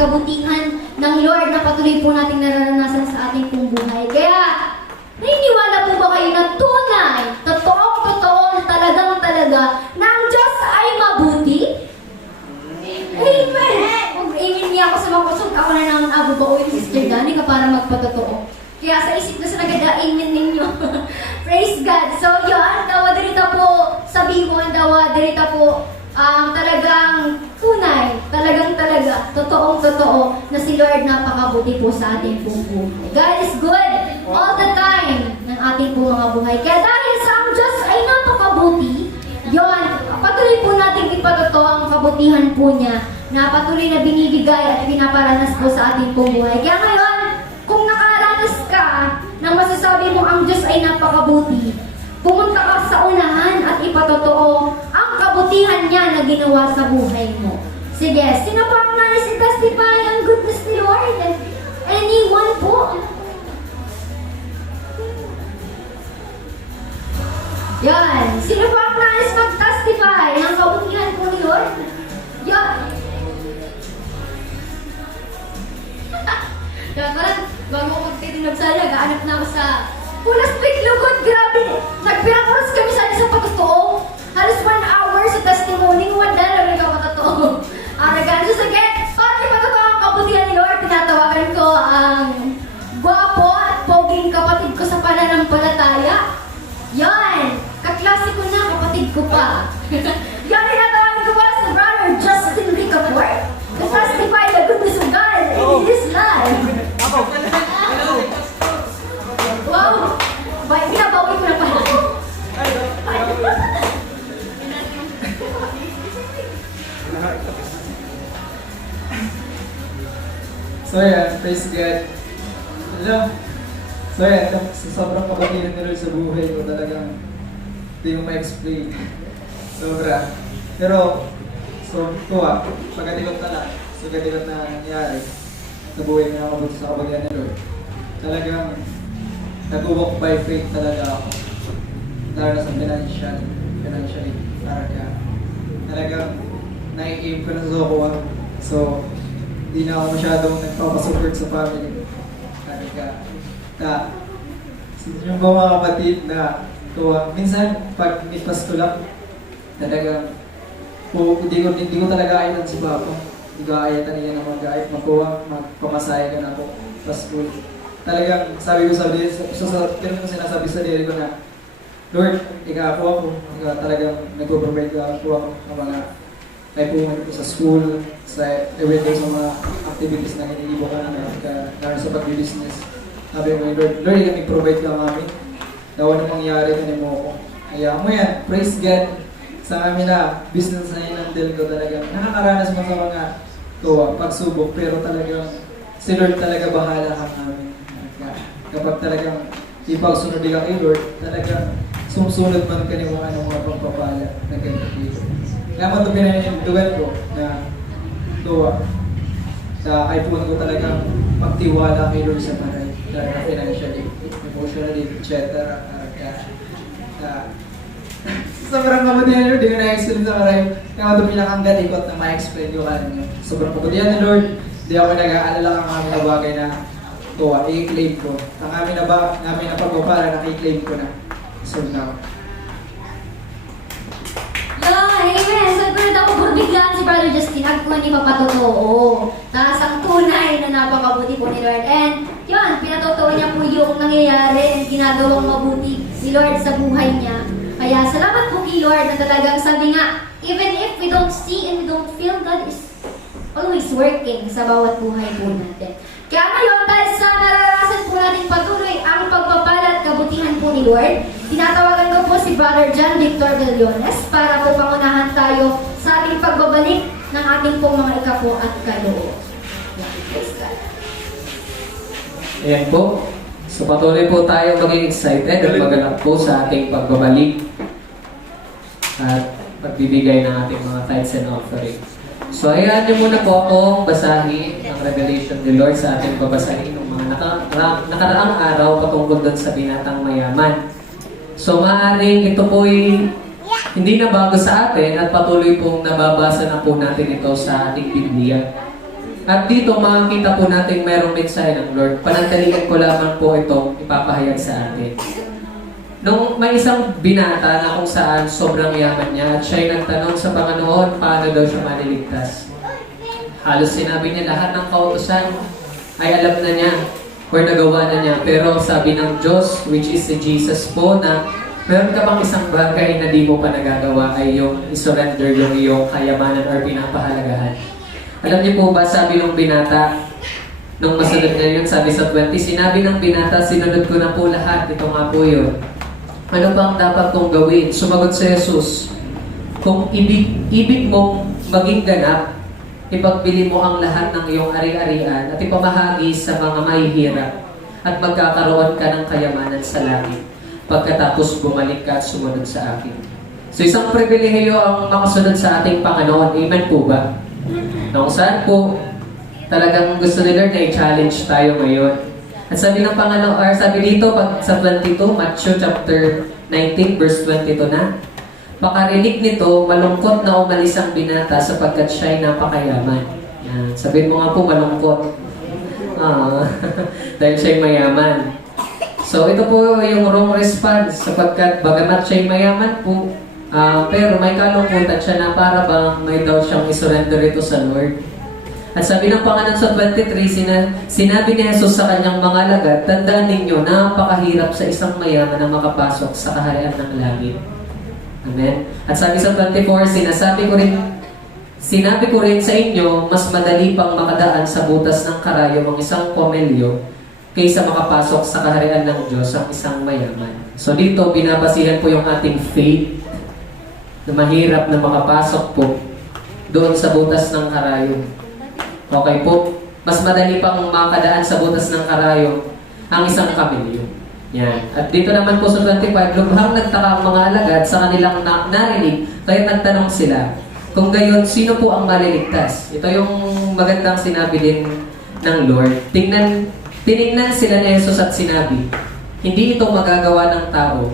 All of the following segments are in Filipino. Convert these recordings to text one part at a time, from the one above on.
kabutihan ng Lord na patuloy po nating nararanasan sa ating pong buhay. Kaya, naniniwala po ba kayo na tunay, totoong-totoo, talagang-talaga, na ang Diyos ay mabuti? Amen! Mag-amen niya ako sa mga kusog. Ako na naman abubaoy ni Sister Danica para magpatotoo. Kaya sa isip na sa nagada-amen ninyo. Praise God! So yun, dawa dirita po, sabi mo, dawa dirita po, talagang tunay, talagang-talaga, totoong-totoo na si Lord napakabuti po sa ating pong buhay. God is good all the time ng ating pong mga buhay. Kaya dahil sa ang Diyos ay napakabuti, yun, patuloy po natin ipatotoo ang kabutihan po niya na patuloy na binibigay at pinaparanas po sa ating pong buhay. Kaya ngayon, kung nakaranas ka nang masasabi mo ang Diyos ay napakabuti, pumunta ka sa unahan at ipatotoo ang kabutihan niya na ginawa sa buhay mo. Sige, sino pa ang nais i-testify ang goodness ni Lord? Anyone po? Yan. Sino pa ang nais mag-testify ng kabutihan po ni Lord? Yan. Yan, parang bago ko magtitinag sa nag-aanap na ako sa Pulas Big Lugod. Grabe. Nagpirakuras kami sa isang patotoo. Halos 1 hour sa testimony. Wala lang ikaw patotoo. Nagano sa get. Para ipatotoo ang kabutihan ni Lord, tinatawagan ko ang gwapo at poging kapatid ko sa pananampalataya. Yan. Kaklase ko na, kapatid ko pa. Yan, tinatawagan ko pa sa brother Justin Ricaport. To testify the goodness of God in his life. Wow! Binabawi ko na pala. So yan, praise God. Alam, so yan, sa sobrang kabutihan ni Lord sa buhay ko talagang hindi mo ma-explain. Sobra. Pero, so tuwa, pagkatikot na lang, so pagkatikot na nangyari, sa buhay na nakabuti sa kabutihan ni Lord, talagang nag-walk by faith talaga ako. Lalo na sa financially, talagang nai-aim ko na sa Zokoa. So, hindi na ako masyadong nagpapasupport sa family. Yung mga kapatid na tuwa, minsan pag may Pasko lang, talagang hindi ko talaga ayatan si Papa. Hindi ko ayatan niya na mag-ayat, magpamasaya ka na ako Pasko. Talagang sabi ko ganun ko sinasabi sa diri ko na, Lord, ikaw ako, talagang nagpo-provide ako ng mga kaipuman ko sa school, sa everyday sa mga activities na hinihibo ka na sa pag-business. Sabi ko, Lord, i-provide ka kami. Daw anong mangyari ka mo ako. Kaya mo yan, praise God sa amin na business na inandil ko talaga. Nakakaranas mo sa mga pagsubok, pero talagang si Lord talaga bahala ka namin. Kapag talagang ipagsunod ka kay Lord, talagang sumusunod man ka ng mga pagpapala na ganito. Kaya mo ito pinanindugan ko na sa iPhone ko talagang magtiwala kay Lord sa maray. Dahil na financially, emotionally, etc. Sobrang kabutihan ni Lord, hindi ko na-explain sa maray. Kaya mo ito pinakanggalikot na ma-explain ko kanina. Sobrang kabutihan ni Lord, hindi ako nag-aalala kang aming na bagay na i-claim ko. Ang namin na pagpapala, i-claim ko na. So now. Amen! So, good ako biglaan si Brother Justin. Agkuhan ni papatotoo. Tapos ang tunay na napakabuti po ni Lord. And yun, pinatotoo niya po yung nangyayari and ginagawang mabuti si Lord sa buhay niya. Kaya salamat po kay Lord na talagang sabi nga, even if we don't see and we don't feel, God is always working sa bawat buhay po natin. Kaya ngayon, dahil sa nararasan po natin patuloy ang pagpapala at kabutihan po ni Lord, tinatawagan ko po si Brother John Victor Villones para po pangunahan tayo sa ating pagbabalik ng ating pong mga ikapo at kaloob. Ayan po. So patuloy po tayo maging excited at maganap po sa ating pagbabalik at pagbibigay ng ating mga tithes and offering. So hayaan niyo muna po akong basahin ang revelation ni Lord sa ating babasahin ng mga nakaraang araw patungkol doon sa binatang mayaman. So maaaring ito po'y hindi na bago sa atin at patuloy pong nababasa na po natin ito sa ating Biblia. At dito makikita po natin mayroong mensahe ng Lord. Panandalian ko lamang po itong ipapahayag sa atin. Nung may isang binata na kung saan sobrang yaman niya at siya'y nagtanong sa Panginoon paano daw siya maliligtas. Halos sinabi niya lahat ng kautusan ay alam na niya or nagawa na niya. Pero sabi ng Diyos, which is si Jesus po, na meron ka bang isang bagay na di mo pa nagagawa ay yung isurrender yung iyong kayamanan or pinapahalagahan. Alam niyo po ba, sabi ng binata, nung masunod na yun, sabi sa 20, sinabi ng binata, sinunod ko na po lahat. Ito nga po yun. Ano bang dapat kong gawin? Sumagot si Jesus, kung ibig mong maging ganap, ipagbili mo ang lahat ng iyong ari-arian at ipamahagi sa mga mahihirap at magkakaroon ka ng kayamanan sa langit pagkatapos bumalik ka at sumunod sa akin. So isang pribilehiyo ang makasunod sa ating Panginoon. Amen po ba? Kung saan po talagang gusto ni Lord na i-challenge tayo ngayon. At sabi ng Panginoon, or sabi dito pag sa 22, Matthew chapter 19 verse 22 na, pakarinig nito, malungkot na umalis ang binata sapagkat siya'y napakayaman. Yan. Sabihin mo nga po, malungkot. Dahil siya'y mayaman. So ito po yung wrong response sapagkat bagamat siya'y mayaman po, pero may kalungkutan siya na para bang may daw siyang isurrender ito sa Lord. At sabi ng Panginoon sa 23, sinabi ni Jesus sa kanyang mga alagad, tandaan ninyo, napakahirap sa isang mayaman na makapasok sa kaharian ng langit. Amen? At sabi sa 24, sinabi ko rin sa inyo, mas madali pang makadaan sa butas ng karayom ang isang komelyo kaysa makapasok sa kaharian ng Diyos ang isang mayaman. So dito, binabasihan po yung ating faith na mahirap na makapasok po doon sa butas ng karayom. Okay po, mas madali pang makadaan sa butas ng karayom ang isang kamelyo. Yan. At dito naman po sa 25, lubhang nagtaka ang mga alagad sa kanilang narinig, kaya nagtanong sila, kung gayon, sino po ang maliligtas? Ito yung magandang sinabi din ng Lord. Tinignan sila ni Jesus at sinabi, hindi ito magagawa ng tao,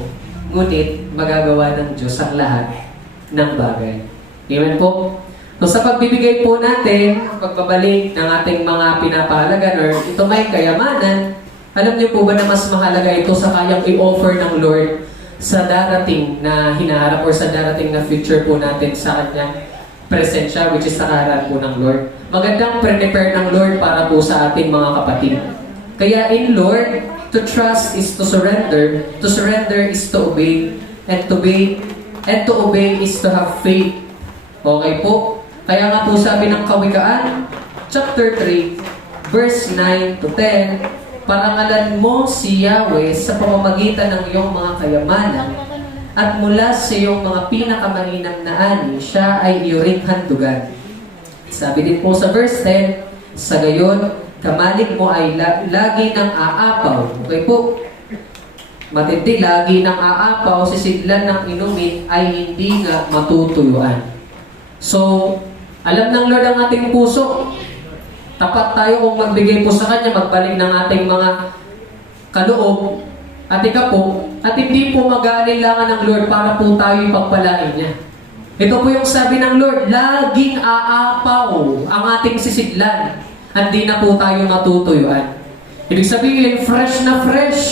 ngunit magagawa ng Diyos ang lahat ng bagay. Amen po? So sa pagbibigay po natin, pagbabalik ng ating mga pinapahalagan or ito may kayamanan, alam niyo po ba na mas mahalaga ito sa kayang i-offer ng Lord sa darating na hinaharap or sa darating na future po natin sa kanyang presensya, which is sa kaharap po ng Lord. Magandang prepare ng Lord para po sa ating mga kapatid. Kaya in Lord, to trust is to surrender is to obey, and to obey is to have faith. Okay po? Kaya nga po sabi ng Kawikaan, chapter 3, verse 9 to 10, parangalan mo si Yahweh sa pamamagitan ng iyong mga kayamanan at mula sa iyong mga pinakamahinang na ani, siya ay iyong handugan. Sabi din po sa verse 10, sa gayon, kamalig mo ay lagi ng aapaw. Okay po? Matindi, lagi ng aapaw, sisidlan ng inumin ay hindi nga matutuyuan. So, alam ng Lord ang ating puso. Tapat tayo kung magbigay po sa Kanya, magbalik ng ating mga kaloob at ikapo, at hindi po mag-aalinlangan ng Lord para po tayo ipagpalain niya. Ito po yung sabi ng Lord, laging aapaw ang ating sisidlan at di na po tayo matutuyuan. Ibig sabihin, fresh na fresh.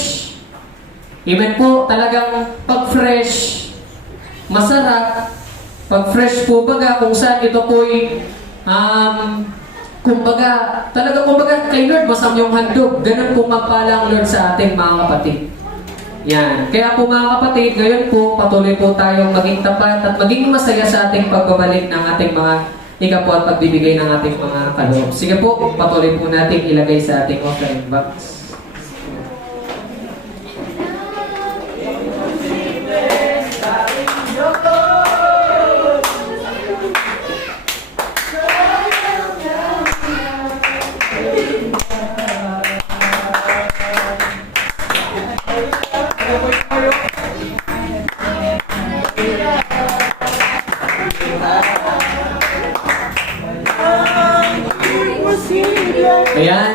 Amen po, talagang pag fresh, masarap. Pag fresh po baga, kung saan ito po'y, kumbaga kay Lord, masam yung handog. Ganun po magpala ang Lord sa ating mga kapatid. Yan. Kaya po mga kapatid, ngayon po, patuloy po tayong maging tapat at maging masaya sa ating pagbabalik ng ating mga ikapo at pagbibigay ng ating mga kaloob. Sige po, patuloy po natin ilagay sa ating offering box. Ayan.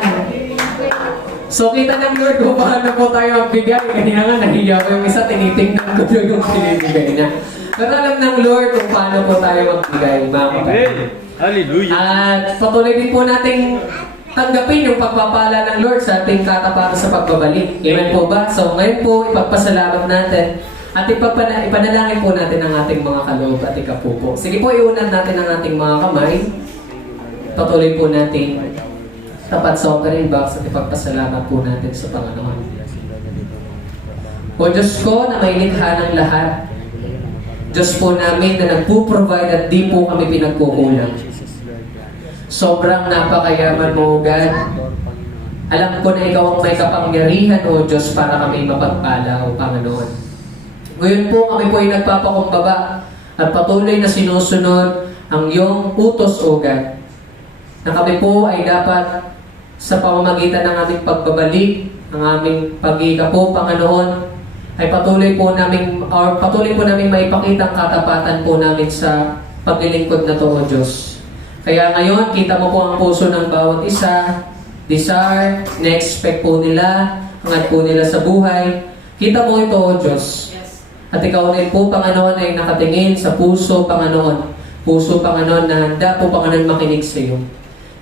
So kita ng Lord kung paano po tayo magbigay. Kaya nga nahiya ko yung isa, tinitingnan ko doon yung binibigay niya. Pero alam ng Lord kung paano po tayo magbigay, mga kapatid. Hallelujah. At patuloy din po nating tanggapin yung pagpapala ng Lord sa ating katapatan sa pagbabalik. Amen po ba? So ngayon po, ipagpasalamat natin at ipanalangin po natin ang ating mga kaloob at ikapupo. Sige po, iunan natin ang ating mga kamay. Patuloy po natin tapat sa offering box at ipagpasalamat po natin sa Panginoon. O Diyos ko na may likha ng lahat, Diyos po namin na nagpo-provide at di po kami pinagkukulang. Sobrang napakayaman mo, God. Alam ko na ikaw ang may kapangyarihan, O Diyos, para kami mapagpala, O Panginoon. Ngayon po kami po ay nagpapakumbaba at patuloy na sinusunod ang iyong utos, O God, na kami po ay dapat sa pamamagitan ng aming pagbabalik, ng aming pag-iika po, Panginoon, ay patuloy po namin maipakita ang katapatan po namin sa paglilingkod na to, O Diyos. Kaya ngayon, kita mo po ang puso ng bawat isa, desire, na-expect po nila, angat po nila sa buhay. Kita mo ito, O Diyos. At ikaw rin po, Panginoon, ay nakatingin sa puso, Panginoon. Puso, Panginoon, na handa po, Panginoon, makinig sa iyo.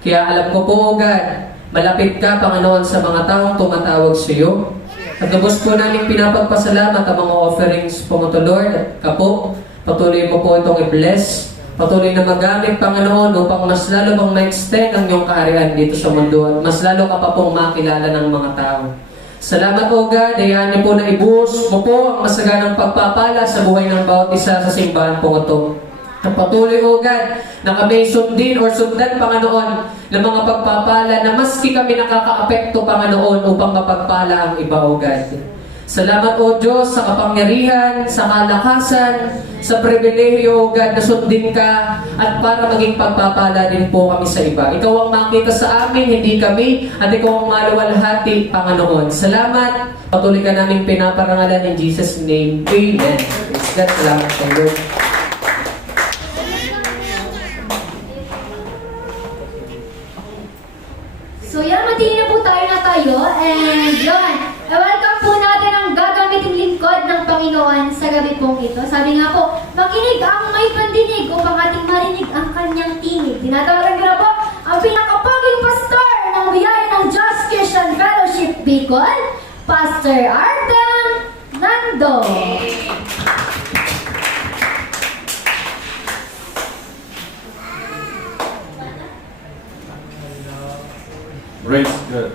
Kaya alam ko po, O God, malapit ka, Panginoon, sa mga taong tumatawag sa iyo. At lubos po namin pinapagpasalamat ang mga offerings po mo to, Lord. At kapo, patuloy mo po itong i-bless. Patuloy na magamit, Panginoon, upang mas lalo pang ma-extend ang iyong kaharian dito sa mundo at mas lalo ka pa pong makilala ng mga tao. Salamat, O God, ayahan niyo po na ibuhos mo po ang masaganang pagpapala sa buhay ng bawat isa sa simbahan po ito. At patuloy, O God, na kami sundin or sundan, Panginoon, ng mga pagpapala na maski kami nakaka-apekto, Panginoon, upang mapagpala ang iba, O God. Salamat, O Diyos, sa kapangyarihan, sa kalakasan, sa pribilehiyo, O God, na sundin ka at para maging pagpapala din po kami sa iba. Ikaw ang makita sa amin, hindi kami, at ikaw ang maluwalhati, Panginoon. Salamat, patuloy ka namin pinaparangalan in Jesus' name. Amen. God, salamat sa Lord. So yan, matigil na po tayo and yun, welcome po natin ang gagamiting lingkod ng Panginoon sa gabi pong ito. Sabi nga po, makinig ang may pandinig upang ating marinig ang kanyang tinig. Tinatawagan ko na po ang pinakapaging pastor ng biyaya ng Just Christian Fellowship Bicol, Pastor Arden Nando. Praise God.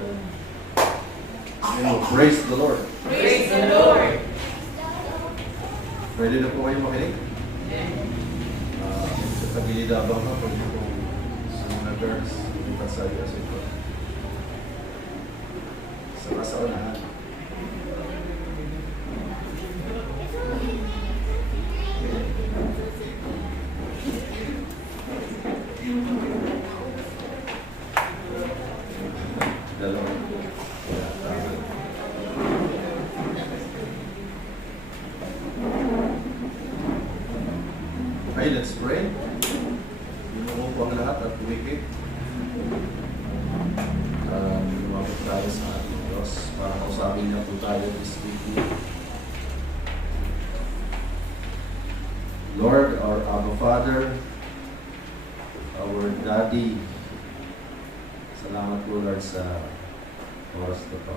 Praise the Lord. Praise the Lord. Ready na po kayo makinig? Sa tagilid abang na pag yung mga girls, yung pasaya sa ito. Sa unahan. Dalawa. Okay, let's pray. Inuho po ang lahat at tumikit. Lumapit tayo sa ating Diyos para kausapin niya po tayo this evening. Lord, our Abba Father, our Daddy, salamat po Lord sa oras na to.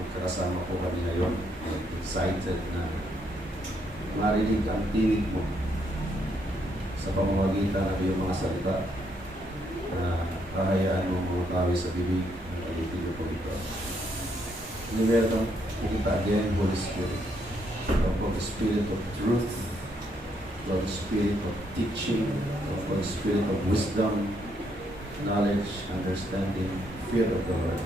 Magkakasama po kami ngayon. Excited na marinig ang tinig mo sa pamamagitan ng iyong mga salita na kahayaan mo mga tawi sa bibig ng pag-ibig po ito. Welcome kita again, Holy Spirit. Lord, the Spirit of truth, Lord, the Spirit of teaching, Lord, the Spirit of wisdom, knowledge, understanding, fear of the Lord.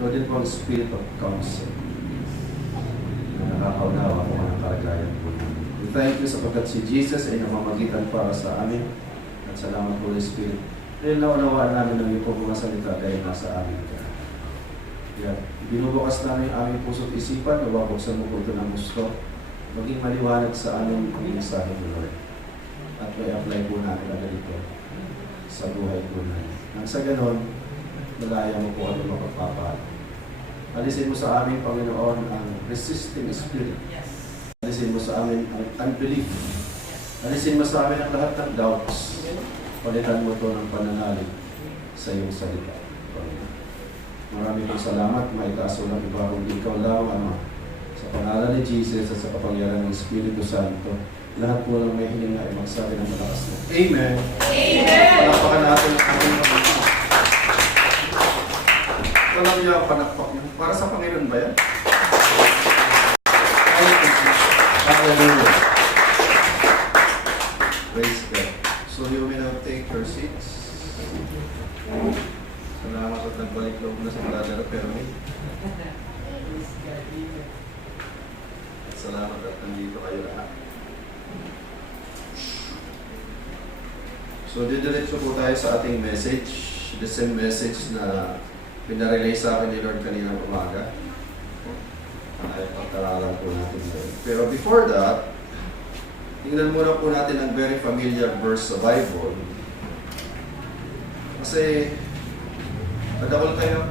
Lord, it was Spirit of counsel na nakakaunawa kung anong kalagayan po. We thank you sapagkat si Jesus ay namamagitan para sa amin at salamat Holy Spirit. Dahil naunawaan namin ang iyong mga salita dahil nasa amin ka. Kaya binubukas namin ang aming puso't isipan na wabuksan mo po ito ng gusto maging maliwanag sa aming mensahe mo Lord. At may apply po namin agad ito sa buhay po namin. Nang sa ganon, malaya mo po kami mapagpapahal. Alisin mo sa amin, Panginoon, ang resisting spirit. Alisin mo sa amin ang unbelief. Alisin mo sa amin ang lahat ng doubts. palitan mo ito ng pananalig sa iyong salita. Panginoon. Maraming salamat, maitaas walang iba kundi ikaw lang, Ama. Sa pangalan ni Jesus at sa kapangyarihan ng Espiritu Santo, lahat po lang may hininga ay magsabi ng malakas na Amen! Amen! Palakpakan natin ang ating Panginoon. Alam niyo ang panakpak niyo. Para sa Panginoon ba yan? Hallelujah! Praise God. So you may now take your seats. Salamat at nagbalik loob na sa Brother Permi. Salamat at nandito kayo lahat. So didiretso po tayo sa ating message. The same message na pinarelay sa akin ni Lord kaninang umaga. Ay pagtaralan po natin ngayon. Pero before that, tingnan muna po natin ang very familiar verse sa Bible. Kasi kadakol kayo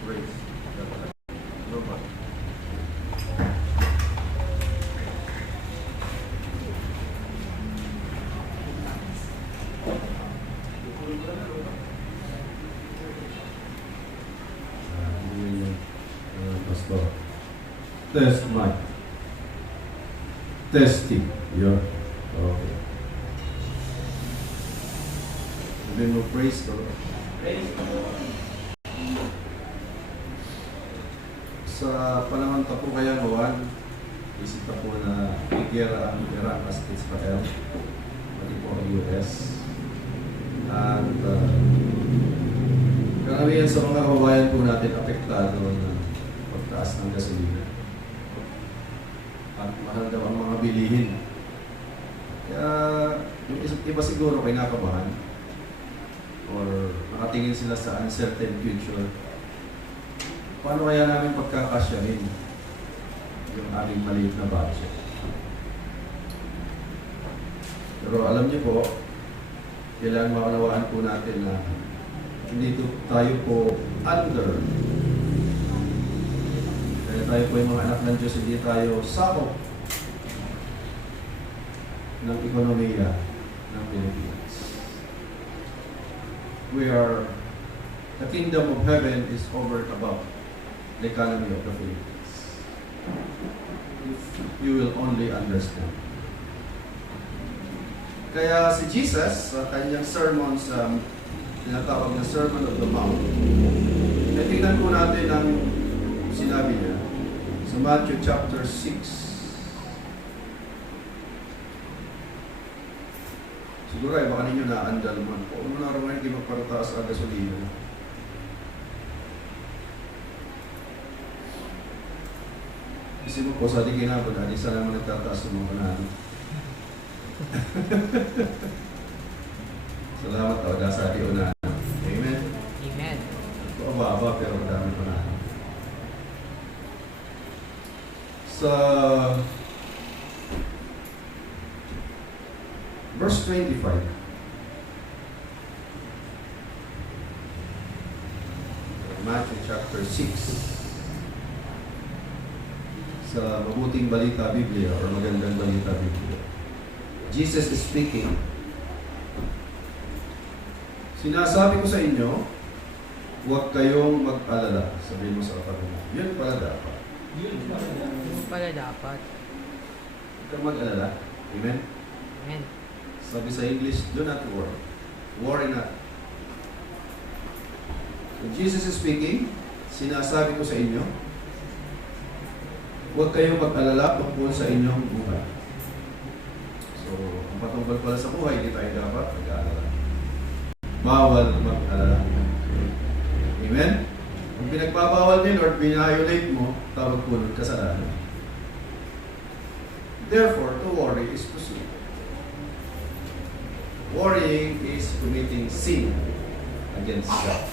Praise. No ba? Pastor. Test mic. Testing. Yun. Okay. Sabi mo, praise the Lord. Sa panahon pa po kaya ngawan, isip pa po na bigera ang Iran as Israel, pati po ang US. At karamihan sa mga kababayan po natin apektado ng pagtaas ng gasolina. At mahal daw ang mga bilihin. Kaya yung iba siguro kinakabahan or nakatingin sila sa uncertain future. Paano kaya namin pagkakasyahin yung aming maliit na budget? Pero alam niyo po, kailangan maunawaan po natin na hindi tayo po under. Kaya tayo po yung mga anak ng Diyos, hindi tayo sakop ng ekonomiya ng Pilipinas. The kingdom of heaven is over and above the economy of the Philippines. If you will only understand. Kaya si Jesus, sa kanyang sermon sa tinatawag na Sermon of the Mount, ay tingnan po natin ang sinabi niya sa Matthew chapter 6. Siguro ay baka ninyo naandal man po. Ano na rin hindi magparataas ang gasolina? Isip mo po, sa di kinabod, hindi sana naman nagtataas ng mga panahon. Salamat talaga sa ating unahan. Amen? Amen. Ito ababa pero madami pa na. Sa verse 25. Matthew chapter 6. Sa Mabuting Balita Biblia or Magandang Balita Biblia. Jesus is speaking. Sinasabi ko sa inyo, huwag kayong mag-alala. Sabihin mo sa kapatid mo, yun pala dapat. Yun pala dapat. Huwag kang mag-alala. Amen? Amen. Sabi sa English, do not worry. Worry not. When Jesus is speaking, sinasabi ko sa inyo, huwag kayong mag-alala tungkol sa inyong buhay. So, ang patungkol pala sa buhay, hindi tayo dapat mag-alala. Bawal mag-alala. Amen? Kung pinagbabawal ni Lord, binahiolate mo, tawag po ng kasalanan. Therefore, to worry is to sin. Worrying is committing sin against God.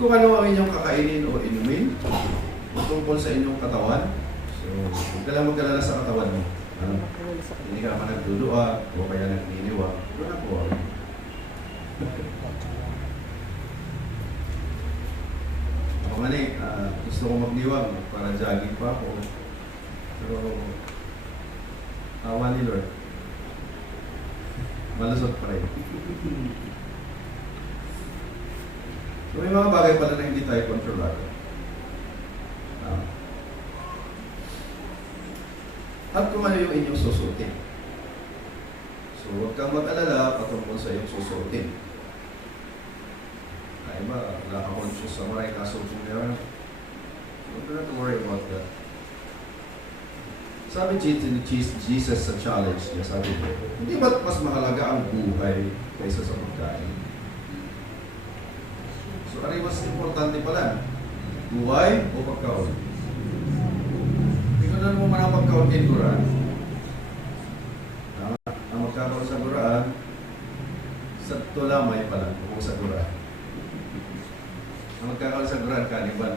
Kung ano ang inyong kakainin o inumin, tungkol sa inyong katawan, so huwag ka lang mag-alala sa katawan mo. Hindi ka naman nagdudua o kaya nagniniwa, wala po. Mani, gusto ko magdiwang para jogging pa ako. Pero, awa ni Lord. Malusot pa rin. So, may mga bagay pala na hindi tayo kontrolado. At kung ano yung inyong susutin. So, huwag kang mag-alala patungkol sa iyong susutin. Ay ba, wala ka conscious sa maray kaso kung meron. So, don't have to worry about that. Sabi ni Jesus sa challenge niya, sabi niya, hindi ba't mas mahalaga ang buhay kaysa sa pagkain? So, ano yung mas importante pala? Buhay o pagkaon? Tingnan mo man ang pagkaon kay Quran. Ang magkakaroon sa Quran, sa tulamay pala, kung sa Quran. Ang magkakaroon sa Quran, kaniban.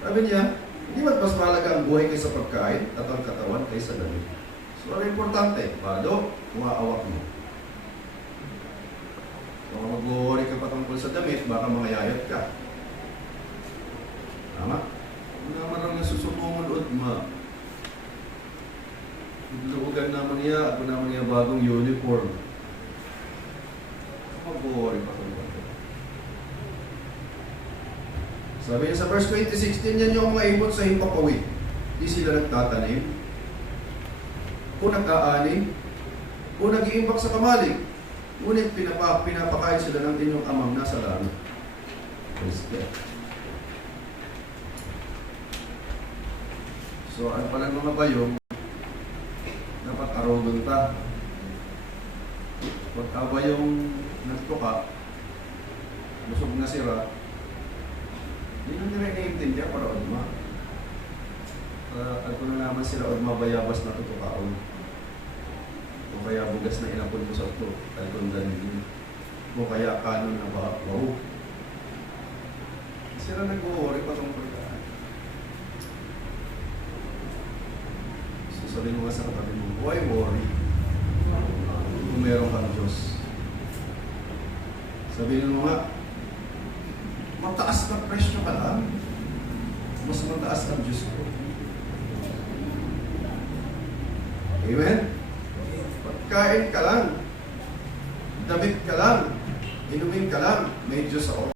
Sabi niya, hindi ba't mas mahalaga ang buhay kaysa pagkain at ang katawan kaysa damit? So, ano importante? Palo, umaawak mo. Kung mag-worry ka patungkol sa damit, baka mangayayat ka. Tama? Kung naman ang nasusumunod ma. Luugan naman niya, ako naman niya bagong uniform. Mag-worry patungkol. Sabi niya sa verse 20:16, yan yung mga ibon sa himpapawid. Di sila nagtatanim, o nag-aani, o nag-iimbak sa kamalig. Ngunit pinapakain sila ng inyong amang nasa langit. Praise God. So, ano pala mga bayong, dapat arogan ta. Pagka bayong nagtuka, busog na sira, hindi na nila naiintindihan para udma. At kung naman sila udma bayabas na tutukaon. O kaya bugas na inapon mo sa ito, kalkundan din. O kaya kanon na wow. Sila nag-uuri pa itong pagkaan. So sabihin mo nga sa katabi mo, why worry? Kung meron kang Diyos. Sabihin mo nga, mataas na presyo ka lang. Mas mataas ang Diyos ko. Amen? Pagkain ka lang. Damit ka lang. Inumin ka lang. May Diyos ako.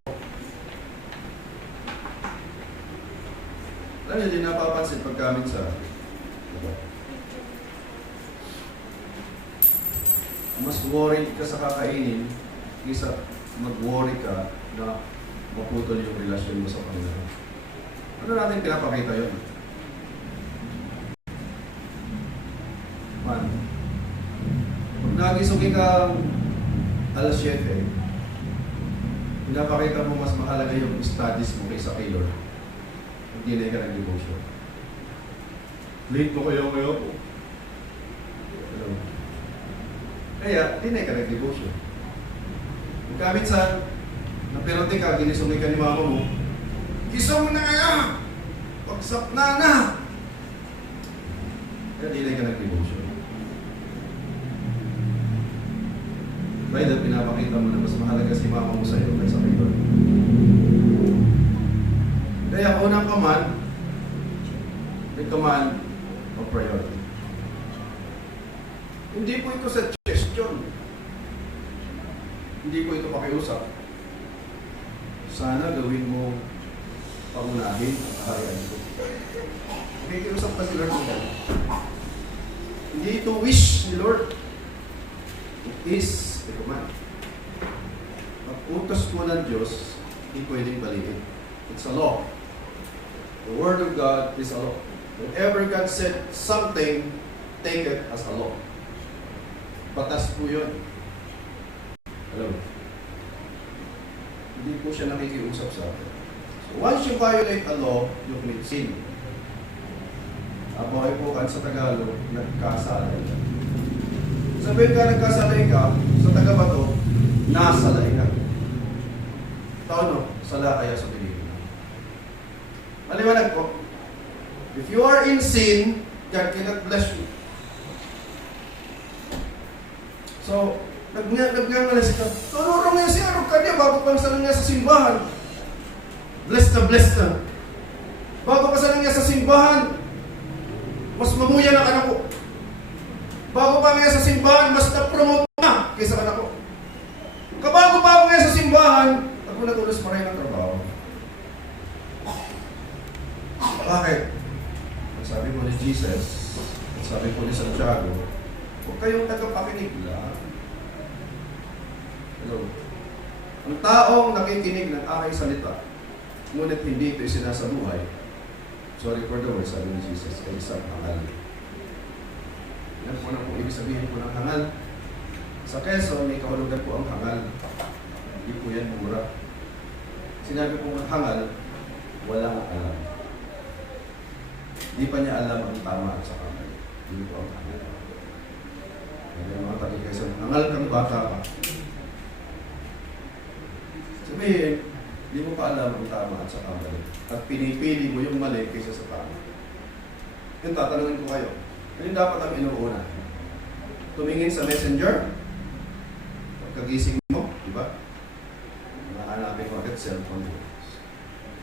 Alam niyo, di napapansin pagkamit sa mas worried ka sa kakainin kaysa mag-worry ka na maputol yung relasyon mo sa Panginoon. Ano natin pinapakita yun? Man, pag nagisugin ka alas 7, pinapakita mo mas mahalaga yung studies mo kaysa kay Lord. Hindi na ka ng devotion. Late mo kayo po. Kaya, hindi na ka ng devotion. Minsan, napirote ka, ginisungin ka ni mama mo, gisong na kaya! Pagsak na! Kaya hindi na ka ng devotion. By that, pinapakita mo na mas mahalaga si mama mo sa'yo kaysa kay Lord. Kaya unang command, the command of priority. Hindi po ito suggestion. Hindi po ito pakiusap. Sana gawin mo pangunahin ang kaharian ko. Nakikiusap pa si Lord nila. Hindi ito wish ni Lord. It is the command. Pag-utos mo ng Diyos, hindi pwedeng balikin. It's a law. The Word of God is a law. Whenever God said something, take it as a law. Batas po yun. Hello? Hindi po siya nakikiusap sa atin. So once you violate a law, you commit sin. Ako ay po kan sa Tagalog, nagkasalay ka. Sabihin ka nagkasalay ka, sa Tagabato, nasalay ka. Tao sala kaya sa Pilipino. Maliwanag po, if you are in sin, God cannot bless you. So, Nagngangalas ka. Tururong niya siya, arog ka niya, bago pa sa niya sa simbahan. Blessed na. Bago pa sa niya sa simbahan, mas mamuya na anak ko. Bago pa niya sa simbahan, mas na-promote na kaysa anak ko. Kabago pa ako niya sa simbahan, ako natulos maray ng trabaho. Bakit? Sabi ko ni Jesus, sabi ko ni Santiago, huwag kayong tagapakinig lang. Hello. Ang taong nakikinig ng aking salita, ngunit hindi ito sinasabuhay, sorry for the word, sabi ni Jesus, ay isang hangal. Yan po na kung ibig sabihin po ng hangal. Sa Quezon, may kahulugan po ang hangal. Hindi po yan mura. Sinabi po ng hangal, walang alam. Hindi pa niya alam ang tama at saka mali. Hindi po ang hangal. Kaya mga tabi kayo sa hangal kang bata ka. Sabihin, hindi mo pa alam ang tama at saka mali. At pinipili mo yung mali kaysa sa tama. Yung tatanungin ko kayo, ano dapat ang inuuna? Tumingin sa messenger? Pagkagising mo, di ba? Hanapin ko agad cellphone ko.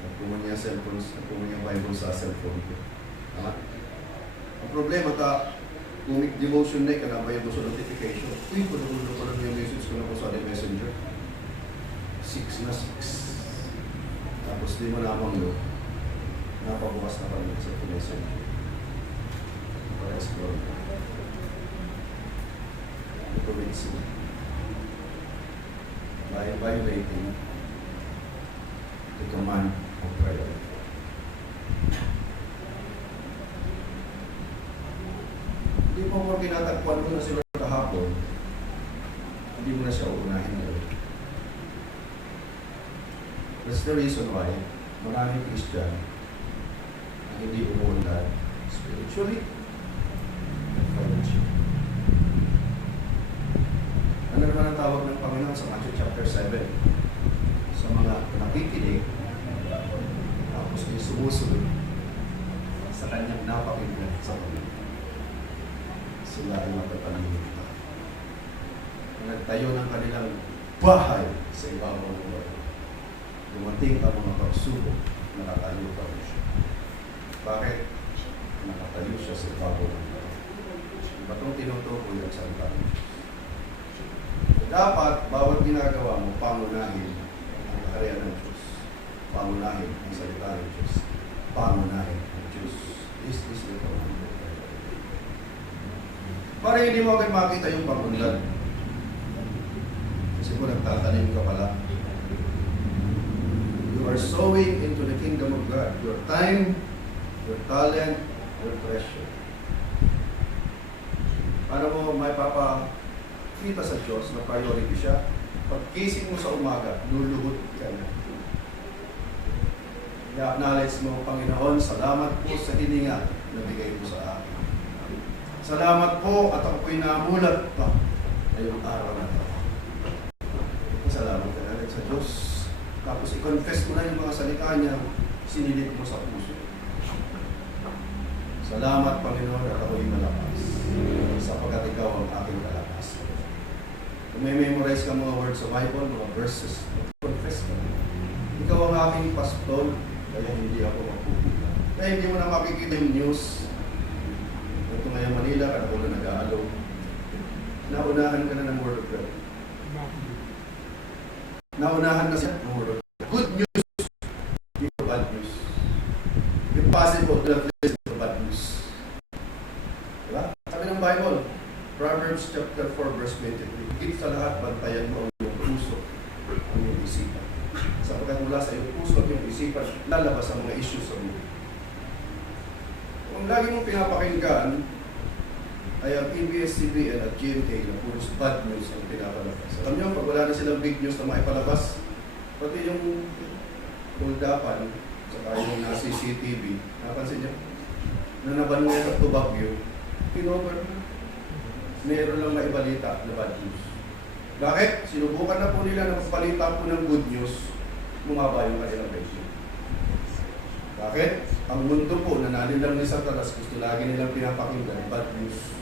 Nagpuman niya cellphone, nagpuman niya Bible sa cellphone ko. Tama? Ang problema kung devotion na ka na ba yung gusto notification? Uy, puno ko lang yung message ko na po sa messenger. 6 na 6. Tapos di mo namang napabukas na pala sa messenger. Para explore. Ito minsan. By violating the command of prayer. Hindi mo mo tinatagpuan mo na si Lord kahapon, hindi mo na siya uunahin ngayon. That's the reason why maraming Christian na hindi umuunlad spiritually and financially. Ano naman ang tawag ng Panginoon sa Matthew chapter 7? Sa mga nakikinig, tapos ay sumusunod sa kanyang napakinggan sa Panginoon. Sila ay matatalingin na. Nagtayo ng kanilang bahay sa ibabaw ng Lord. Dumating ang mga pagsubok, nakatayo pa rin siya. Bakit? Nakatayo siya sa ibabaw ng Lord. Iba itong tinutukoy ang salita. Dapat, bawat ginagawa mo, pangunahin ang kaharian ng Diyos. Pangunahin ang salita ng Diyos. Pangunahin ang Diyos. This is the commandment. Para hindi mo agad makita yung pangunlad. Kasi kung nagtatanim ka pala, you are sowing into the kingdom of God. Your time, your talent, your treasure. Paano mo may kita sa Diyos na priority siya? Pag-gising mo sa umaga, luluhod ka na. I-acknowledge mo, Panginoon, salamat po sa hininga na bigay mo sa akin. Salamat po at ako'y namulat pa ngayong araw na ito. Salamat ka na sa Diyos. Tapos i-confess mo na yung mga salita niya, sinilip mo sa puso. Salamat, Panginoon, at ako'y malakas sapagkat ikaw ang aking kalakas. Kung may memorize ka mga words sa Bible, mga verses, confess ka. Ikaw ang aking pastor, kaya hindi ako magpupila. Kaya hindi mo na makikita yung news. Ito ngayon Manila, at ako na nag-aalaw. Naunahan ka na ng Word of God. Naunahan na siya ng Word of God. Good news, hindi for bad news. If possible, don't listen to bad news. Diba? Sabi ng Bible, Proverbs chapter 4 verse 23, higit sa lahat, bantayan mo ang iyong puso, ang iyong isipan. Sapagkat mula sa iyong puso at iyong isipan, lalabas ang mga issues sa buhay. Kung lagi mong pinapakinggan, ay ang PBS-CBN at GMK na puros bad news ang pinapalabas. Alam niyo, pag wala na silang big news na maipalabas, pati yung huldapan, saka yung na CCTV, napansin niyo, na nabanwet at Tubagyo, pinover na. Meron lang maibalita na bad news. Bakit? Sinubukan na po nila na magbalita po ng good news, bumaba yung kanilang ratio. Bakit? Ang mundo po, nanalin lang ni Satanas, gusto lagi nilang pinapakinggan, bad news.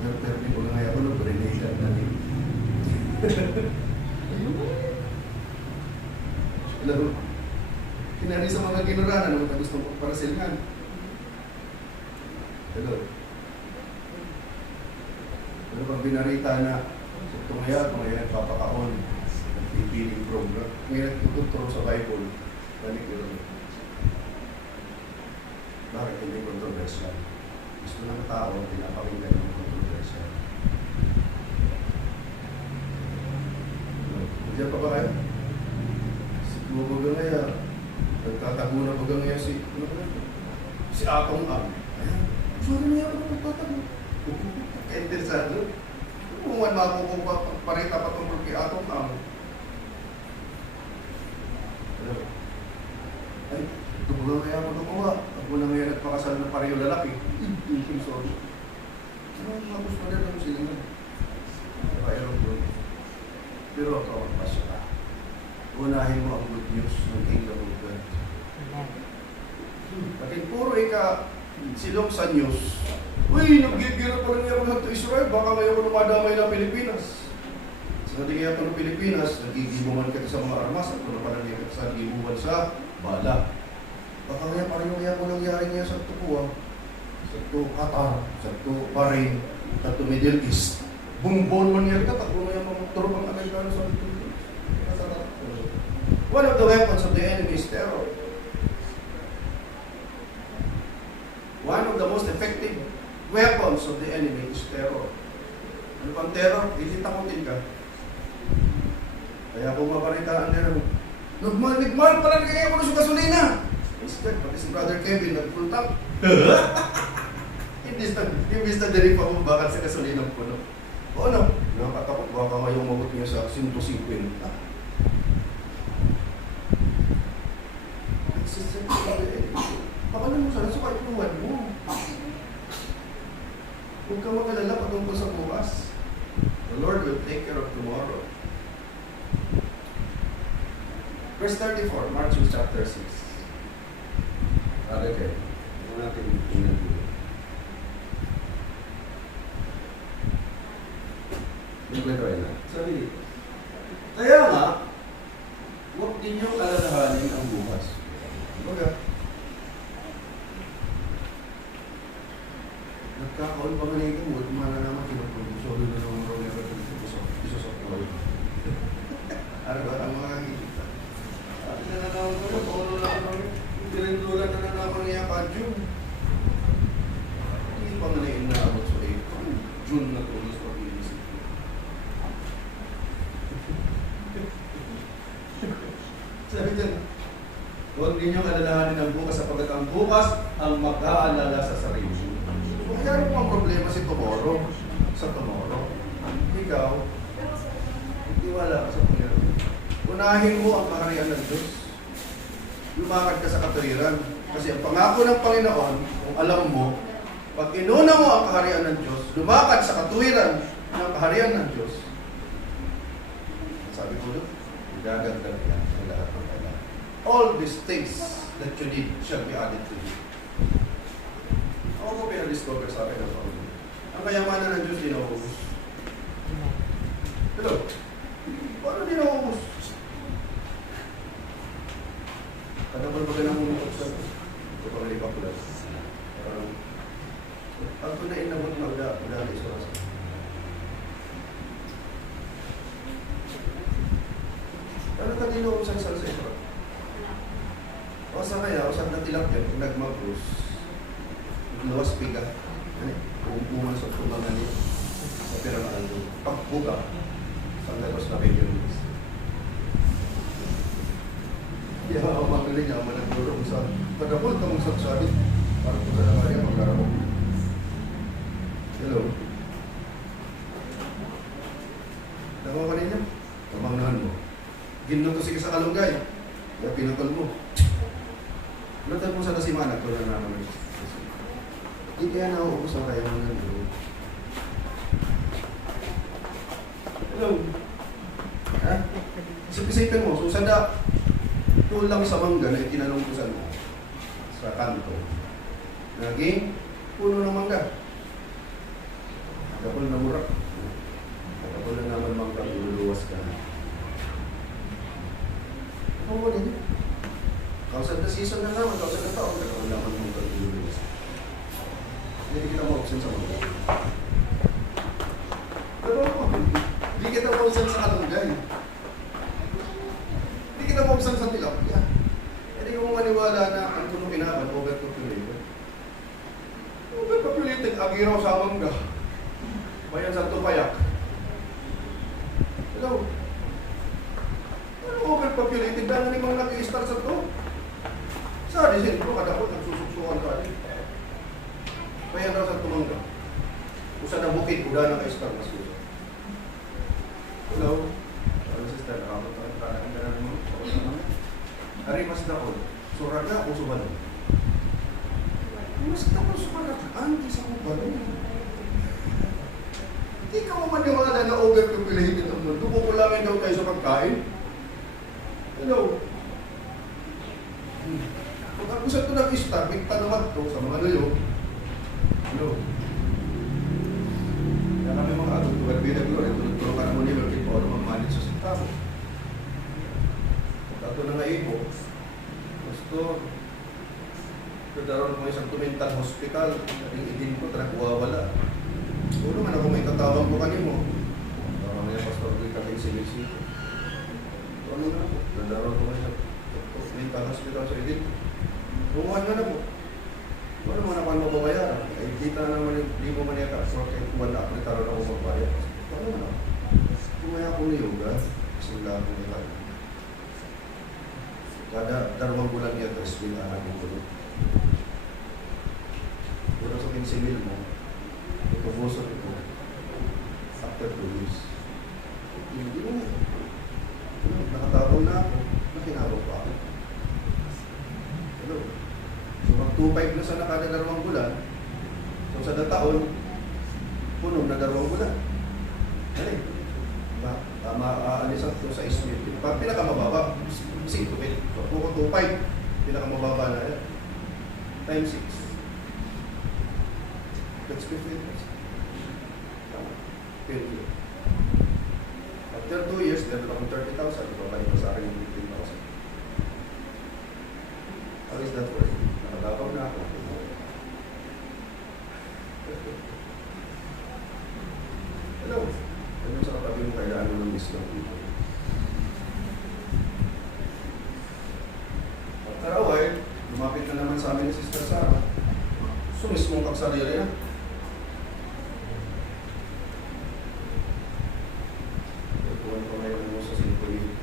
Pero ko lang ngayon ako, berination natin. Laro. Kinari sa mga ginuranan, naman na gusto mo para silngan. Hello. Pero pag binarita na, tumaya nagpapakaon, nagpipiling program, ngayon nagtuturo sa Bible, balik yun. Bakit hindi controversial? Gusto ng tao, pinapakinggan ng controversial. Diyan pa ba kayo? Si Bubaga ngayon, nagtatago na baga ngayon si Atong Ang. Sorry niya ako nagtatago. Interesado. Kung makukuha parita pa itong kay Atong Ang. Ay, ito baga ngayon ako nakuha. Ako na ngayon nagpakasal ng pareho lalaki. Sorry. Ano ang gusto na lang sila nga? Mayroon doon. Pero ito ang pasya ka. Unahin mo ang good news ng Kingdom of God. Bakit puro silong sa news. Uy, nagigira pa lang ako ng Israel. Baka ngayon ko lumadamay ng Pilipinas. Sa natigay ako ng Pilipinas, nagigibuman kita sa mga armas at kung napalagay kita sa nagibuman sa bala. Baka ngayon pareho ko nangyari niya sa Tukuha, sa Qatar, sa Bahrain, sa Middle East. Bumbon man niya ka, takbo na yung pamuturo pang Amerikano sa Pilipinas. One of the weapons of the enemy is terror. One of the most effective weapons of the enemy is terror. Ano pang terror? Ilitakutin ka. Kaya kung maparitaan nila, nagman pala kaya ako sa gasolina. Instead, pati si Brother Kevin nag-full tank. Imbis na dali pa mo bakal sa gasolina puno. O ano? Nakatakot baka ngayong mabot niya sa 150. Pakalan mo sana sa kainuman mo. Huwag ka magalala patungkol sa bukas. The Lord will take care of tomorrow. Verse 34, Matthew chapter 6. Okay. Ito natin tingnan dito. Ito na. Sabi dito. Kaya nga, huwag ninyong alalahanin ang bukas. Baga, nagkakaon pa man ito mo, tumana naman kinaprodusyon na naman raw niya isusok na rin. Ano ba ang mga kita? Sabi na naman ko, paano na naman, pinagdulan na naman niya pa June. Hindi pa nga inaabot sa April. June na tulos pa pinisip ko. Sabi dyan, huwag ninyong alalahanin ang bukas sapagkat ang bukas ang mag-aalala sa sarili. Kaya ano ang problema si tomorrow? Sa tomorrow. Ikaw, tiwala ka sa Panginoon. Unahin mo ang kaharian ng Diyos. Lumakad ka sa katwiran. Kasi ang pangako ng Panginoon, kung alam mo, pag inuna mo ang kaharian ng Diyos, lumakad sa katwiran ng kaharian ng Diyos, sabi ko doon, gagagdag yan ang lahat ng kailangan. All these things that you need shall be added to you. Ako ko pinadiscover sa akin ng Panginoon. Ang kayamanan ng Diyos, di nauubos. Hello? Paano di nauubos? Kadang ba ng umutot sa ito pang lipa ko lang. Ang ko na inabot na udali sa rasa. Ano ka din nauubos ang salsa ito? O sa kaya, o sa natilap yan, nagmagros. Luwas piga. Uumuhan sa tubangan niya. Sa pirang doon. Pagbuka. Sa labas na kayo yun. Kaya ako magaling niya, managdurong sa pagkapul ka mong sabi. Parang kung sa nakarya, magkaramo. Hello. Tama ka ninyo? Tamangnahan mo. Ginuto sige sa kalunggay. Kaya pinatol mo. Pinatol mo sa nasimanag. Kung na naman. Hindi kaya nauubos ang kayamanan ng Lord. Hello? Ha? Isip-isipin mo, susada, tulang sa mangga na itinalungkusan mo sa kanto. Naging puno ng mangga. Kapal na mura. Kapal na naman mga luluwas ka na. Ano mo din? Kausap na season na naman, kausap na taon, kapal naman mga luluwas. Hindi kita ma-option sa mga. Pero hindi kita ma-option sa kalunggay. Hindi kita ma-option sa tilapia. Hindi ko maniwala na ang punong inaban, overpopulated. Overpopulated, agiraw sa mangga. Bayan sa tupayak. Hello? Ano overpopulated? Dahil na mga nag-i-star sa to. Sa sentro, kadakot, nagsusuksukan ka rin. Bayan raw sa tumangga. Usa na bukid, uda na ka-star mas gusto. Hello? Hello, sister. Nakakot tayo. Parang ka naman. Hari mas dakot. Suraga o subalo? Mas dakot suraga. Andi sa kubalo. Hindi ka mo maniwala na overpopulated ang mundo. Kukulangin daw tayo sa pagkain. Hello? Kung ako sa ito nag-star, may tanawad to sa mga layo. Hello? Kaya kami mga adult, tuwag binaglo, tulog ka naman nila, kaya paano mag-manage sa sintabo. At ito na nga ipo, gusto, kadaroon ko isang mental hospital, ang idin ko, wala. Siguro man ako may tatawag ko kanimo. May pastor ko yung sinisito. Ano na po, kadaroon ko isang mental hospital sa idin ko. Buwan na po. Ano naman ako mababayaran? Ay, kita naman yung di mo maniyaka. So, kaya kuwan na ako, nagkaroon ako magbayad. Ano na? Kumaya ako na yoga. Simula ako nila. Kada dalawang bulan niya, tres bin anak yung kulot. Pero sa 15,000 mo, ito boso ito. After 2 years. Hindi mo na. Nakatapon na ako. Nakinabang pa ako. Hello? So, mag 2.5 na sa nakada 2 bulan. So, sa taon, puno na 2 bulan. Ano aalisan ito sa ismit. Pinakamababa, 5 to 8. So, kung 2.5, pinakamababa na yan. Times 6. That's 15 years. Tama. 20. After 2 years, meron akong 30,000. Ipabalik ko sa akin yung 15,000. How is that work? Nakatapang na ako. Hello. Ano sa katabi mo kailangan mo ng wisdom? After a while, lumapit na naman sa amin ni Sister Sarah. Sumismong kagsarili na. Tuwan pa ngayon mo sa symphony.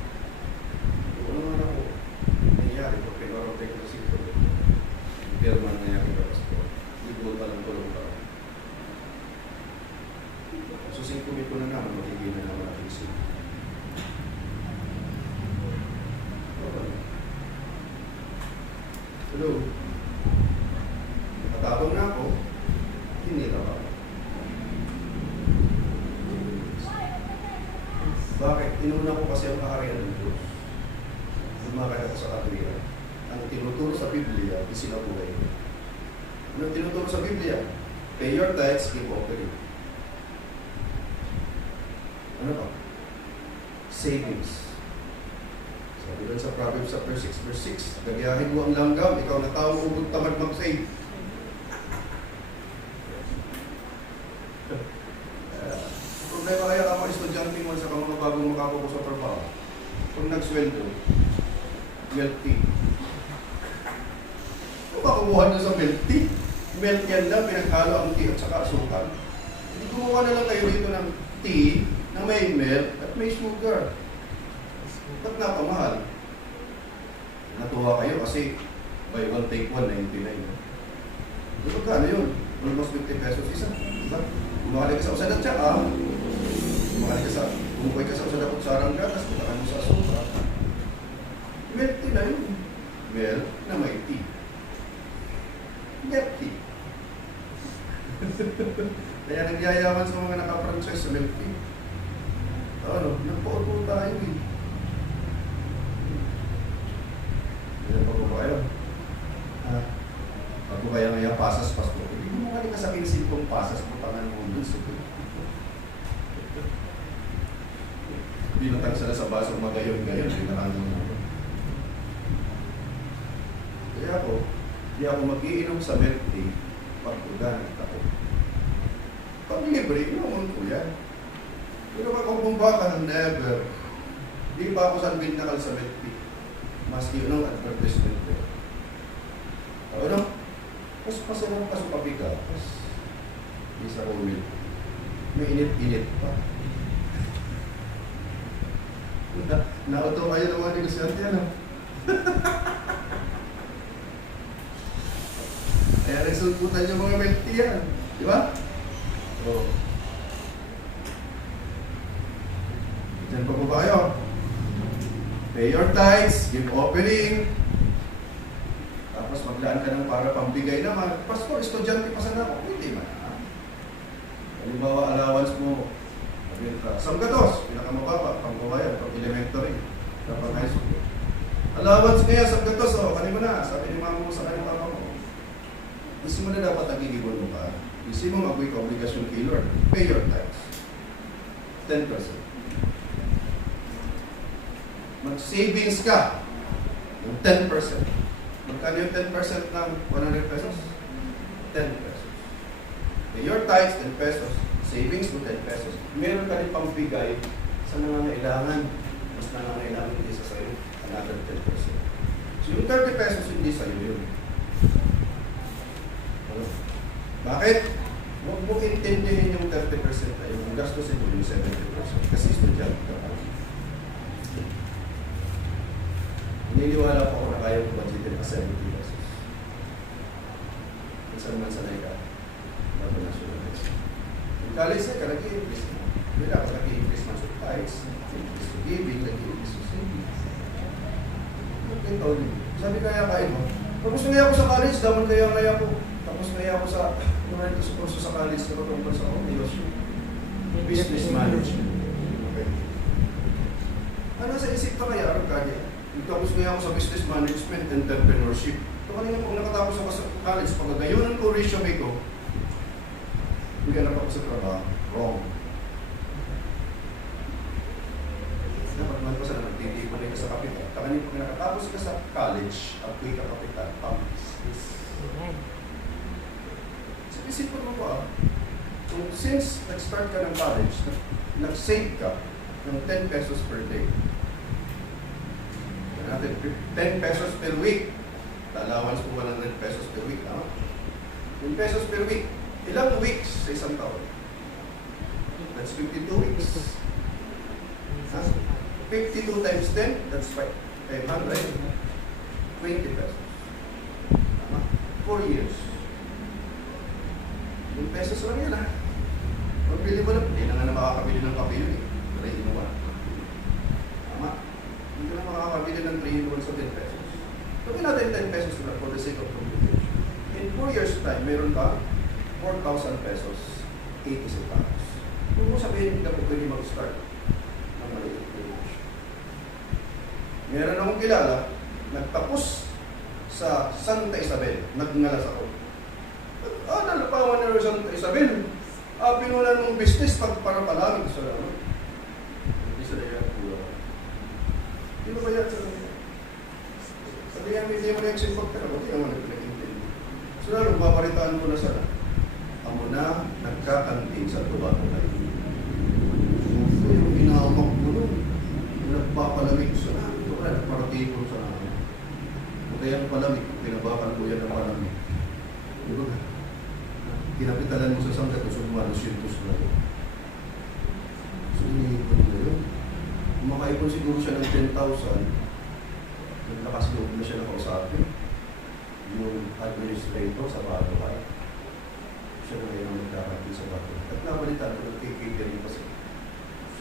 Ano naman ako? Nangyari ko, pinarotay ko sa symphony. German na yakin ka kasi ko. Ibol pa lang tulong pa. So, symphony ko na naman, magiging na naman ating symphony. Hello? Nakatabang na ako, hindi ka ba? Bakit? Inuna ko kasi ang kaharian ng Diyos. Lumakad ako sa katuwiran. Ang tinuturo sa Biblia, isinabuhay. Ano tinuturo sa Biblia? Pay your tithes, give offering. Ano ba? Savings. Sabi doon sa Proverbs chapter 6, verse 6, gagayahin mo ang langgam, ikaw na tao ubod tamad mag-save. Problema kaya ka mga estudyante mo sa mga bagong makapako sa trabaho. Kung nagsweldo, milk tea. Kung makakuha na sa milk tea, milk yan lang, pinaghalo ang tea at saka asukal. Hindi gumawa na lang kayo dito ng tea na may milk at may sugar. Ba't napamahal? Natuwa kayo kasi buy one take one, 99. Di ba kano yun? Almost 50 pesos isa. Diba? Kumakalit ka sa usad at tsaka, kumukoy ka sa usad at kutsarang gatas, kailangan mo sa asukal. Milk tea na yun. Milk na may tea. Milk tea. Kaya nagyayaman sa mga naka-franchise sa milk tea. Ano, nagpo-auto tayo eh. Hindi pa po kayo. Pag po kaya ngayon pasas, pasto. Hindi mo Nakali ka sa 15 pasas, putangan mo dun. Binutang sila sa baso, magayon-gayon, pinakano mo. Kaya ako, di ako mag-iinom sa milk tea pag ugan ako. Pag libre, inuman ko yan. Pero pag kumbaka, never. Di pa ako saan binakal sa milk tea. Maski yun ang advertisement ko. Ano? Mas masarap ka sa pabiga. Mas di sa umil. May init-init pa. Nauto kayo ng mga negosyante, ano? Kaya nagsulputan yung mga milk tea yan. Di ba? Oo. Diyan pa po ba kayo? Pay your tithes, give offering. Tapos maglaan ka ng para pambigay naman. Pastor, estudyante pa sana ako. Hindi man. Halimbawa, allowance mo. Sanggatos, pinakamababa, pangbabayan, pang elementary, pang high school. Allowance kaya sanggatos, kanina na, sabi ni mama mo sa kanyang papa mo. Gusto mo na dapat nagigibon mo ka. Gusto mo mag-uwi ka obligasyon kay Lord. Pay your tithes. 10%. Mag-savings ka ng 10%. Magkano yung 10% ng 100 pesos? 10 pesos. Pay your tithes, 10 pesos. Savings mo 10 pesos. Meron ka rin pang bigay sa nangangailangan. Mas nangangailangan hindi sa sa'yo. Another 10%. So yung 30 pesos hindi sa'yo yun. Ano? Bakit? Huwag mo intindihin yung 30% na yun. Ang gastusin mo yung 70%. Kasi estudyante ka. Naniniwala po ako na kaya ko budgetin ka 70 pesos. Minsan man sanay ka. Dapat na sulat. College na ka, nag-i-increase mo. Wala ka nag-i-increase man sa tithes, nag-i-increase sa giving, nag-i-increase sa savings. Sabi kaya kain mo, tapos na ako sa college, daman kaya ngaya ko. Tapos kaya ako sa, nung sa kurso sa college, na patungkol sa negosyo. Business management. Okay. Ano sa isip pa kaya, ano kaya? Tapos kaya ako sa business management, entrepreneurship. So kanina kung nakatapos ako sa college, pagkagayunan ko resume ko, hindi na ako sa trabaho. Wrong. Dapat naman ko sa nagtitipon ka sa kapital. Kakanin pag nakatapos ka sa college, apoy ka kapital, pang-business. So, isipin mo ba, kung since nag-start ka ng college, nag-save ka ng 10 pesos per day, natin 10 pesos per week, allowance po 100 pesos per week, 10 pesos per week, ilang weeks sa isang taon? That's 52 weeks. 52 times 10, that's 500. 20 pesos. 4 years. 1 pesos lang yan, Mabili mo lang. Hindi na nga makakabili ng kape yun, Pero inuwa. Tama? Hindi na makakabili ng 3 in 1 sa 10 pesos. Sabi natin 10 pesos na for the sake of computation. In 4 years time, meron ka 4,000 pesos, 80 centavos. Kung mo sabihin, hindi ka po pwede mag-start ng maliit na negosyo. Meron akong kilala, nagtapos sa Santa Isabel, nagngalas ako. Nalapawan na rin Santa Isabel. Pinunan mong business para palamig sa laman. Hindi sa layan po. Hindi ba yan sa laman? Sabi nga, hindi mo na-exit ka na, hindi naman nag-pinag-intindi. So lalo, maparitaan mo na sana. Amo na nagkakanting sa tuba ko kayo. So, yung inaamok mo nun, nagpapalamig sa na. Ito ka, nagparatipon sa namin. O kaya ang palamig, pinabakal ko yan ang palamig. Ito ka, kinapitalan mo sa sangkat, so lumalos yun na yun. So, iniipon mo yun. Kung makaipon siguro siya ng 10,000, naglakas loob na siya nakausapin. Yung administrator sa bago kayo. Siya na yung nagkakaroon sa bago. At nabalitan ko ng catering kasi.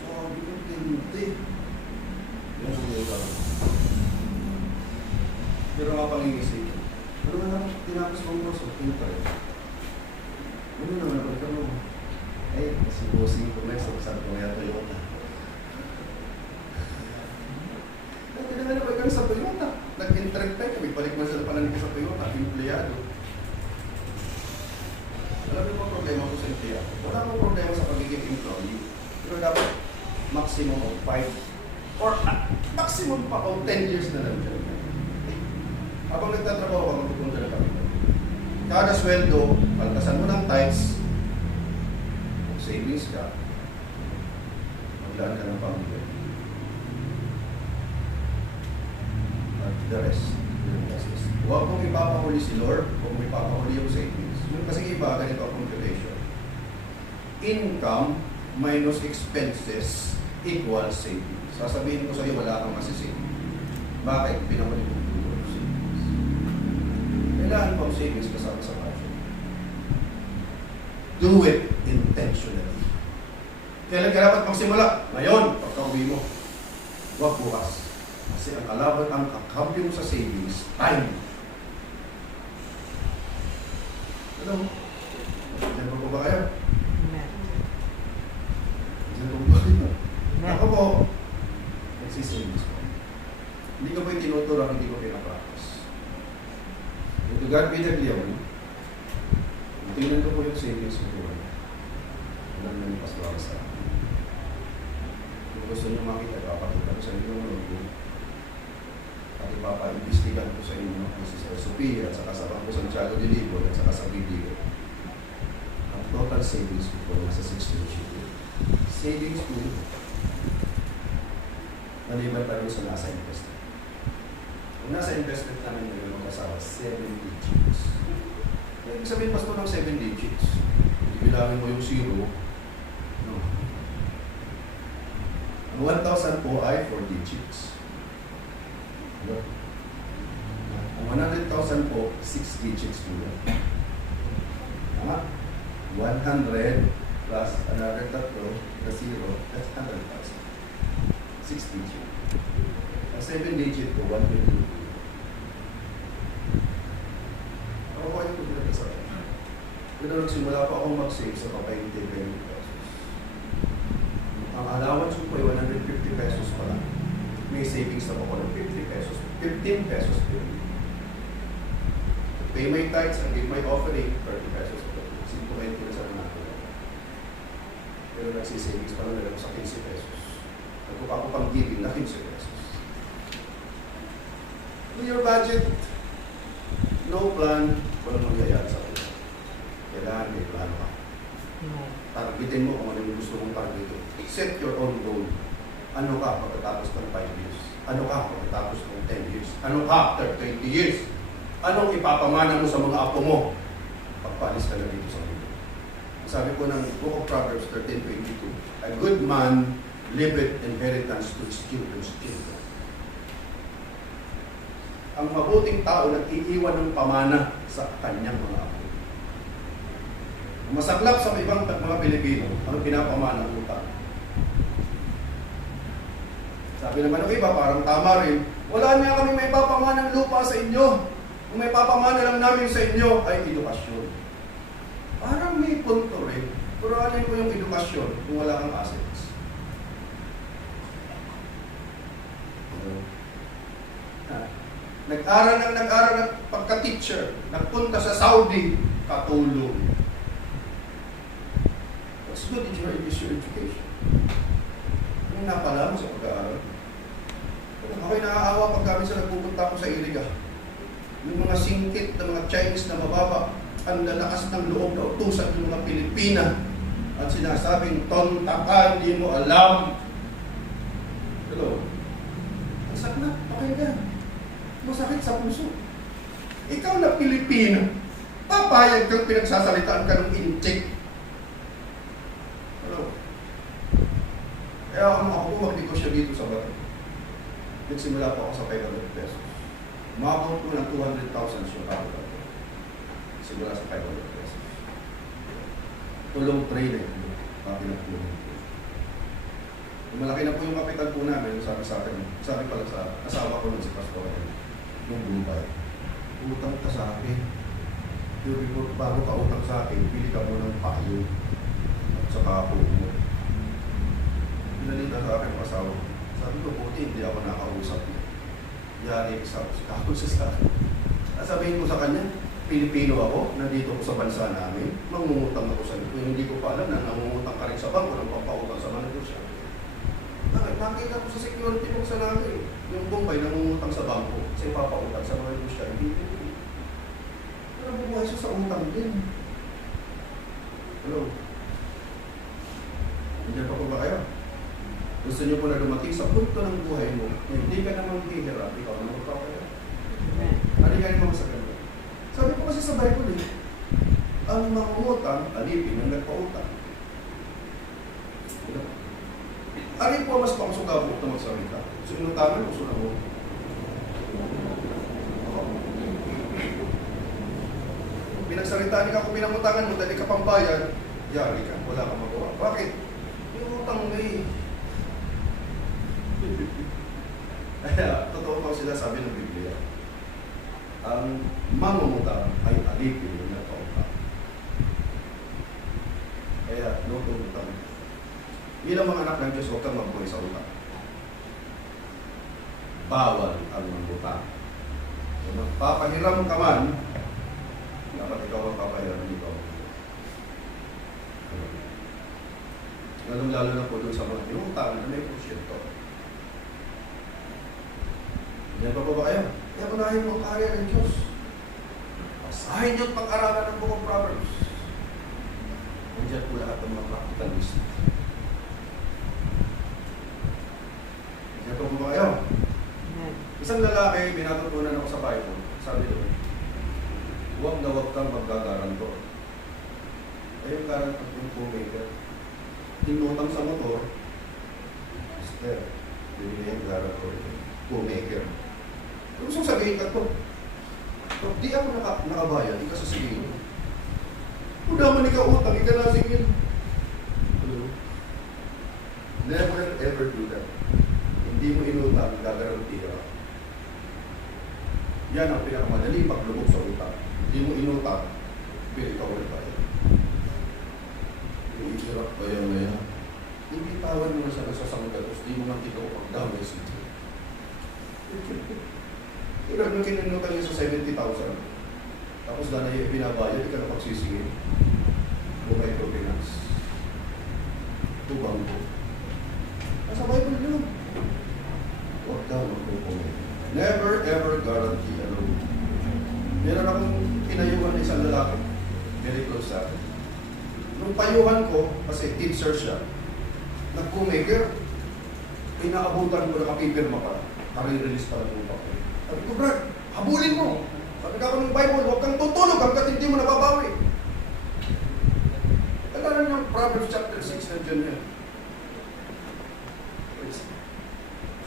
Sabi ko, hindi. Yan ang yung bago. Pero mga pangingisip. Pero nga tinapos mong kurso, intern. Ano naman ako ito mo? Ay, kasi bossing ko na sa kaya Toyota. Kaya naman ako ikaw sa Toyota. Nag-interact tayo, balik mo sila pala sa Toyota, empleyado. Alam mo yung problema ko sa empleyado? Wala akong problema sa pagiging employee. Pero dapat maximum of 5 or maximum pa of 10 years na lang dyan. Habang nagtatrabaho ka, magpupunta na kami. Kada sweldo, paltasan mo ng tithes, kung savings ka, maglaan ka ng pamilya. At the rest, yung assist. Huwag mong ipapahuli si Lord, huwag mong ipapahuli yung savings. Yung kasi iba, ganito ang computation. Income minus expenses equals savings. Sasabihin ko sa iyo, wala kang masisave. Bakit? Pinamuli mo yung savings. Kailangan pang savings kasama sa budget. Do it intentionally. Kailan ka dapat magsimula? Ngayon, pagka-uwi mo. Huwag bukas. Kasi ang kalaban, ang kakambyo mo sa savings, time. Hello? Diyan po ba kayo? Diyan po ba kayo? Ako po, nagsisavings po. Hindi ko po yung tinuturo, hindi ko pinapractice. Ito God be the glory. Tingnan ko po yung savings ko po. Alam na yung paswara sa akin. Kung gusto nyo makita, papakita ko sa inyo yung logo. At ipapa-investigan ko sa inyo kung si Sir Sophia at saka sa Bangko Santiago de Libo at saka sa video. Ang total savings ko po nasa 16 digit. Savings po maliban pa rin sa nasa investment. Kung nasa investment namin ngayon mag-asawa, 7 digits. Ibig sabihin pa ng 7 digits. Bilangin mo yung 0. No. Ang 1,000 po ay 4 digits. Ang 100,000 po, 6 digits po yan. Tama? 100 plus another tatlo, the 0, that's 100,000. 6 digit. Ang 7 digit po, 1,000,000. Ako po ay ito sa akin. Pero nagsimula pa akong mag-save sa papayang 20 pesos. Ang allowance ko po ay 150 pesos pa lang. May savings na ako ng 50 pesos. 15 pesos po. Pay my tithes and give my offering, 30 pesos po. 50 na sa mga. Pero nagsisavings pa lang ako sa 15 pesos. Nagkupa ako pang giving na 15 pesos. Do your budget. No plan, walang mangyayari sa akin. Kailangan may plano ka. Targetin mo kung ano yung gusto mong targetin. Set your own goal. Ano ka pagkatapos ng 5 years? Ano ka pagkatapos ng 10 years? Ano ka after 20 years? Anong ipapamana mo sa mga apo mo? Pagpalis ka na dito sa mundo. Sabi ko ng Book of Proverbs 13:22, a good man leaveth inheritance to his children's children. Ang mabuting tao nag-iiwan ng pamana sa kanyang mga apo. Masaklap sa ibang mga Pilipino, ang pinapamana ng utang. Sabi naman ng iba, parang tama rin, wala niya kami may papamana ng lupa sa inyo. Kung may papamana lang namin sa inyo, ay edukasyon. Parang may punto rin. Pero alin ko yung edukasyon kung wala kang assets? Nag-aral ng pagka-teacher, nagpunta sa Saudi, katulong. What's good is your education. Yung napala mo sa pag-aaral. Ako'y naaawa pag kami sa nagpupunta ako sa Iriga. Yung mga singkit na mga Chinese na mababa, ang lalakas ng loob na utusan ng mga Pilipina at sinasabing, tonta ka, hindi mo alam. Hello? Ang sakit, okay na. Masakit sa puso. Ikaw na Pilipino, papayag kang pinagsasalitaan ka ng incheck. Hello? Kaya ako mag-negosyo dito sa bato. Nagsimula po ako sa 500 pesos. Umabot ko ng 200,000 siya capital. Simula sa 500 pesos. Tulong training. Pinagtulong po. Malaki na po yung kapital po namin. Sabi sa akin, sabi pala sa asawa ko nun si Pastor yung Dubai. Utang ka sa akin. Pero bago ka utang sa akin, pili ka mo ng payo at saka po mo. Pinalita sa akin ang asawa. Sabi ko, buti hindi ako nakausap niya. Yari sa akin. Sabihin ko sa kanya, Pilipino ako, nandito ko sa bansa namin, mangungutang ako sa iyo. Kung hindi ko pa alam na nangungutang ka rin sa bangko ng pampautang sa mga negosyo. Nakita ko sa security box sa namin, yung Bombay nangungutang sa bangko kasi papautang sa mga negosyo. Hindi. Pero bubuhay siya sa utang din. Hello? Hindi pa po ba kayo? Gusto niyo po na dumating sa punto ng buhay mo, hindi ka na maghihirap, ikaw na magpapaya. Halika naman sa ganun. Sabi ko kasi sa Bible ang mangungutang, alipin ang nagpautang. Alin po mas pangsugabo na magsalita? Sinutangan o sunamo? Pinagsalitaan ka kung pinangutangan mo dahil ka pambayad, yari ka, wala kang magawa. Bakit? Yung utang mo Kaya, totoo pa sila sabi ng Biblia. Ang mangungutang ay alipin ng nagpautang. Kaya, no to utang. Bilang mga anak ng Diyos, huwag kang magbuhay sa utang. Bawal ang mangutang. Kung magpapahiram ka man, dapat ikaw ang papahiram, ikaw. Lalong-lalo na po doon sa mga tinutang na may porsyento. Yan pa ba kayo? Kaya unahin mo ang karya ng Diyos. Pasahin niyo at pag-aralan ng Book of Proverbs. Nandiyan po lahat ng mga practical wisdom. Yan pa ba kayo? Isang lalaki, binatutunan ako sa Bible. Sabi doon, huwag na huwag kang maggagaranto. Ay yung garanto yung co-maker. Tinutang sa motor, Mister, yun na yung garanto co-maker. Gusto sabihin ka to. Di ako nakabayad, di ka sasabihin. Kung naman ikaw utang, ika nasingin. Never ever do that. Hindi mo inutang, gagaranti ka. Yan ang pinakamadali paglubog sa utang. Hindi mo inutang, pero ikaw ulit tayo. Iirap ba yan na yan? Hindi tawan mo na siya nasasanggalos, di mo man kita ko pagdamay sa ito. Tulad nung kinunutan niya sa 70,000, tapos na niya binabayad, di ka na pagsisingin. O microfinance. Tubang ko. Nasa Bible yun. Huwag daw magpupunit. Never ever guarantee a loan. Meron akong pinayuhan ng isang lalaki. Very close sa akin. Nung payuhan ko, kasi teacher siya, nag-co-maker, pinaabutan ko na kapipirma pa. Kari-release pa lang yung papel. Sabi ko, Brad, habulin mo. Sabi ka ng Bible, huwag kang tutulog hanggat hindi mo nababawi. Alam niyo, Proverbs chapter 6 na dyan yan.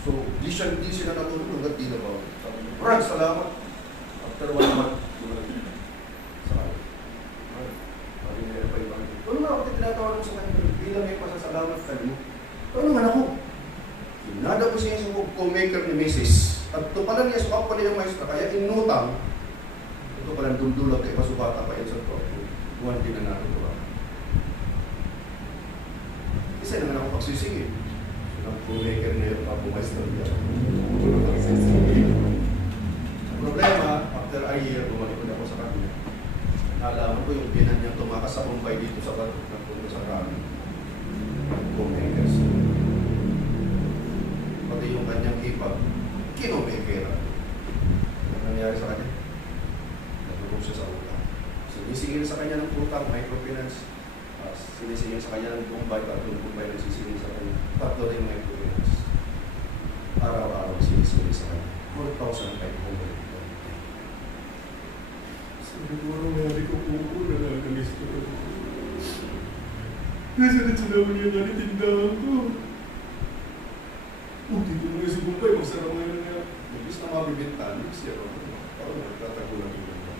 So, di sila natulog hanggat di nababawi. Sabi ko, Brad, salamat. After 1 month, sabi niya, ano nga ako tinatawag mo sa kanya? Bilang may pasasalamat ka niyo. Ano nga ako? Nada ko siya yung co-maker ni Mrs. At ito pala niya, sukap pa niya yung maestra, kaya inutang, ito pala duldulag kay pasubata pa yun sa ito. Buwan din na natin ito. Isa naman ako pagsisingin. Ang co-maker niya yung maestra niya. Ang problema, after a year, bumalik ako sa kanya. Nalaman ko yung binan niya tumakas sa Bombay dito sa bato ng puno sa kami. Co-makers. Pati yung kanyang ipag, kinomekera. Ano nangyari sa kanya? Natulog siya sa utang. Sinisingil sa kanya ng utang, microfinance. Sinisingil sa kanya ng Bombay, tatlong Bombay na sisingil sa kanya. Tatlo rin microfinance. Araw-araw sinisingil sa kanya. 4,500. Siguro nga ko po nalagalis ko. Kasi natsalaman niya nga tindahan ko. Dito mo yung subumbay, masarap mo yun nga. Ibig na mabibintan, siya ro. Parang nagtatago lang yung banda.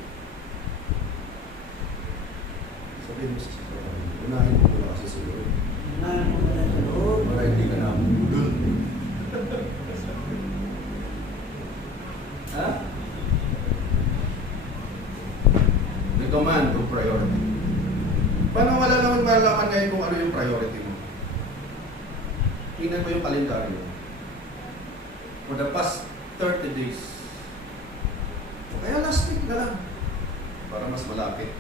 Sabihin mo sa sasara, unahin mo muna kasi sa loob. Unahin mo muna sa loob. Para hindi ka na budol. Ha? Recommend to priority. Paano wala naman malaman ngayon kung ano yung priority mo? Tingnan mo yung kalendaryo. For the past 30 days. O kaya last week na lang. para mas malapit.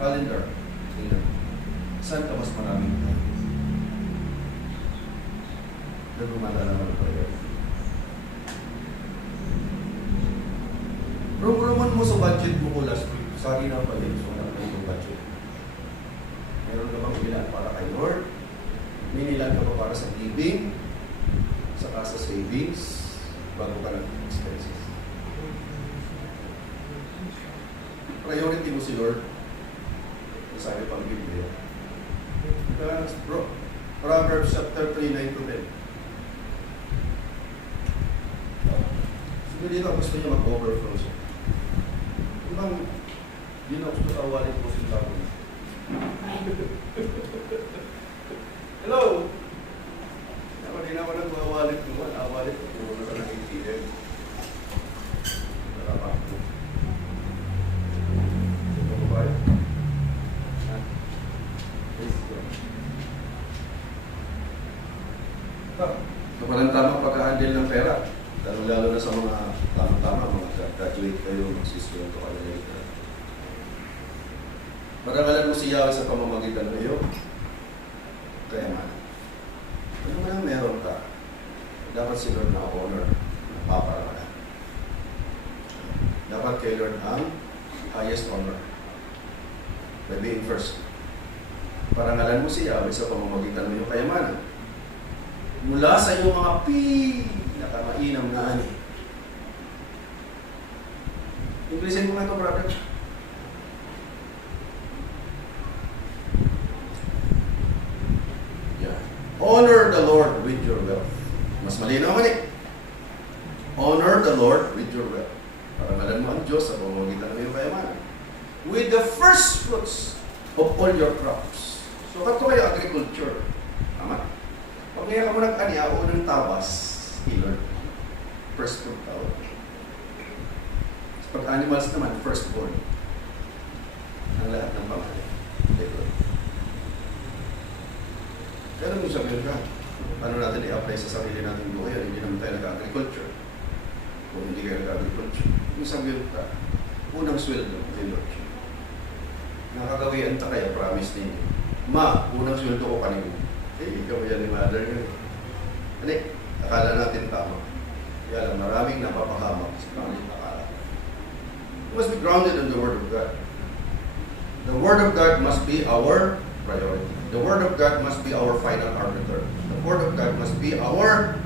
Calendar. Tingnan. Saan ka mas maraming time? Doon gumagana naman ang priority. Roman mo sa budget mo ko last week. Sorry na pala yun. So, wala ka yung budget. Meron ka bang ilan para kay Lord? May ilan ka pa para sa giving? Saka sa savings? Bago ka nag-expenses. Priority mo si Lord. Sabi pang Biblia. Bro, Proverbs chapter 3, 9-10. Siguro dito gusto niya mag-overflow siya. Ibang, yun ang gusto sa wallet ko si Tabo. Hello! Ako din ako nag-wallet ko. Wallet ko. Puro na ng ATM. Narapak ko. Ito ko ba yun? So, walang tamang pagka-handle ng pera. Lalo na sa mga tama-tama, mga graduate kayo, magsisweldo kayo later. Parangalan mo si Yahweh sa pamamagitan ng iyo. Kaya man, ano man ang meron ka, dapat si Lord na honor, na paparangalan. Dapat kay Lord ang highest honor. By being first. Parangalan mo si Yahweh sa pamamagitan ng iyong kayamanan. Mula sa iyong mga pinakamainam na ani. Inglesin mo nga ito, brother. Yeah. Honor the Lord with your wealth. Mas malinaw man eh. Honor the Lord with your wealth. Parangalan mo ang Diyos sa pamamagitan ng iyong kayamanan. With the first fruits of all your crops. So, kato kayo agriculture. Tama? Pag ngayon ka mo nag-ani, ako ng tabas, Lord, first fruit tawag. Pag animals naman, firstborn. Ang lahat ng pamilya. Pero kung sabihin ka, paano natin i-apply sa sarili natin buhay? Hindi naman tayo nag-agriculture. Kung hindi kayo nag-agriculture. Kung sabihin ka, unang sweldo, Lord. Nakagawian ta kaya, promise ninyo. Ma, unang sweldo ko kanino. Ikaw yan ni mother nyo. Ano akala natin tama. Kaya lang maraming napapahamak sa pangit akala. We must be grounded in the Word of God. The Word of God must be our priority. The Word of God must be our final arbiter. The Word of God must be our...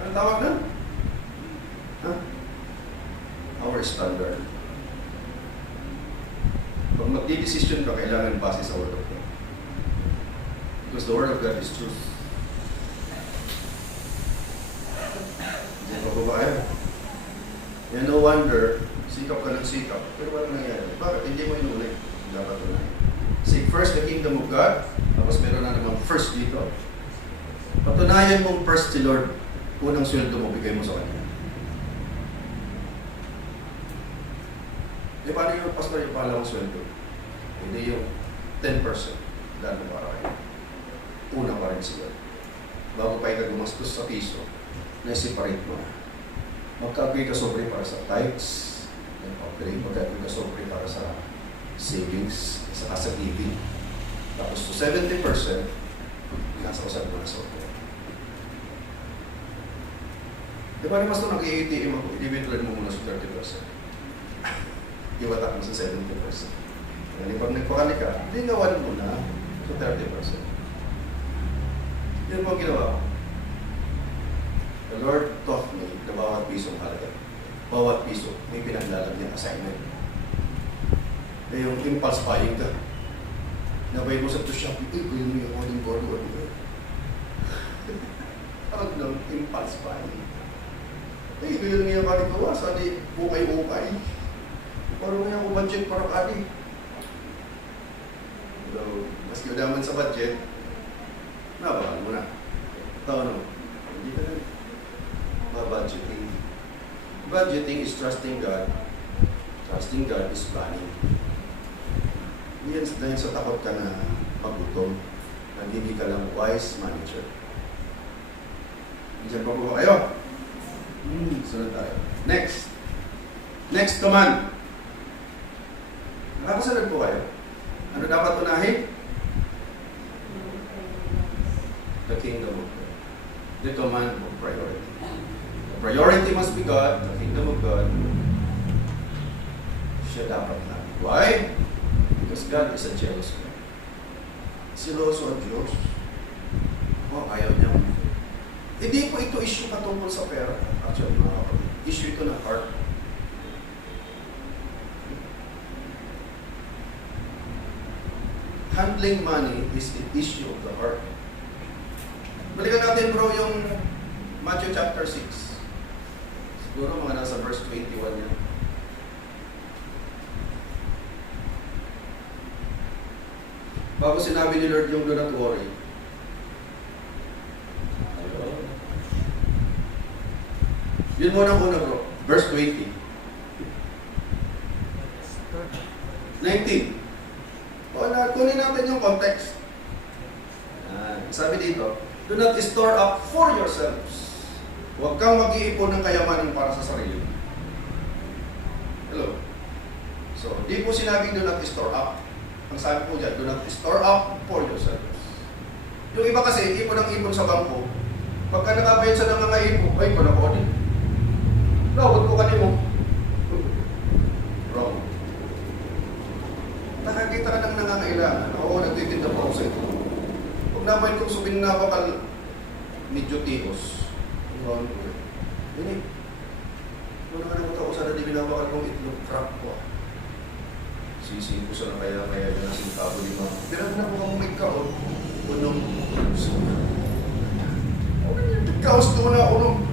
Ano tawag na? Huh? Our standard. Pag magdidesisyon ka, kailangan base sa Word of God. Because the Word of God is truth. Hindi pa ba kaya? Yeah, no wonder, sikap ka ng sikap. Pero walang nangyari. Bakit? Hindi mo inulit. Dapat unahin. Seek first the kingdom of God. Tapos meron na namang first dito. Patunayan mong first si Lord. Unang sweldo mo, bigay mo sa Kanya. E paano yung pastor yung palawang sweldo? Hindi yung 10%. Dahil mo para kayo. Una pa rin sila. Bago pa ikaw gumastos sa piso, na-separate mo na. Magka-agree ka sobre para sa tithes, magka-agree ka sobre para sa savings, saka sa giving. Tapos to 70%, nasa usap mo na sobre. Di ba naman ito nag-ATM ako, individual mo muna sa 30%. Iwatak mo sa 70%. Kaya pag nagpakali ka, lingawan mo na sa 30%. Yun po ang ginawa ko. The Lord taught me na bawat pisong halaga. Bawat piso, may pinaglalag niyang assignment. Na yung impulse buying ka. Nabay mo sa Shopee, kuya mo yung ording board or tawag ng impulse buying. Kuya mo yung kalikawa, saan ukay-ukay. Parang nga ako budget para kadi. So, mas kiudaman sa budget, nabahal mo na. Taon mo. Hindi ka na. Budgeting. Budgeting is trusting God. Trusting God is planning. Hindi yan dahil sa takot ka na magutom. Hindi ka lang wise manager. Diyan pa po ba kayo? Sunod tayo. Next. Next command. Nakasunod po kayo. Ano dapat unahin? The kingdom of God. The command of priority. The priority must be God, the kingdom of God. Siya dapat lang. Why? Because God is a jealous God. Siloso ang Diyos. Oh, ayaw niya. Hindi po ito issue patungkol sa pera. Actually, mga kapatid. Issue ito ng heart. Handling money is an issue of the heart. Balikan natin bro yung Matthew chapter 6. Siguro mga nasa verse 21 yan. Bago sinabi ni Lord yung do not worry. Yun muna bro. Verse 20. 19. O, kunin natin yung context. Sabi dito, do not store up for yourselves. Huwag kang mag-iipon ng kayamanan para sa sarili. Hello? So, di po sinabing do not store up. Ang sabi po dyan, do not store up for yourselves. Yung iba kasi, ipon ng ipon sa bangko. Pagka nakabayad sa ng mga ipon, ay, ipon ako din. Lawag ko kanimo. Wrong. Nakakita ka ng nangangailangan. Oo, nagtitinda po ako sa ito. Huwag naman kong subin na bakal medyo tios. Wrong ko. Hindi. Kung nakalimutan ko sana di binabakal kong itlog crap ko. Sisihin ko sana kaya yun ang sintabo ni Mama. Pero na po kong may kaon. Unong. Kaos ko na unong.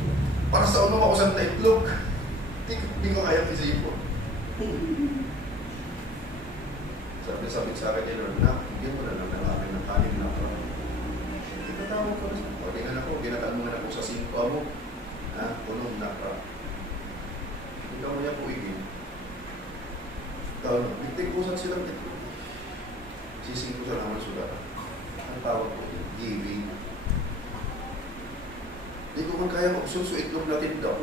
Para sa unong ako sa itlog. Hindi ko kaya isipon. Sabi sa akin ni Lord na, bigyan mo na lang ng akin ng kanin na ako. Tinatawag ko na sa ako. Tingnan ako, ginataan mo na ako sa 5 mo. Punong na ka. Ikaw mo niya po igin. Nagtikusan silang ito. Sising ko sa naman sulat. Ang tawag ko yun, giving. Hindi ko man kaya magsuso itlog natin daw.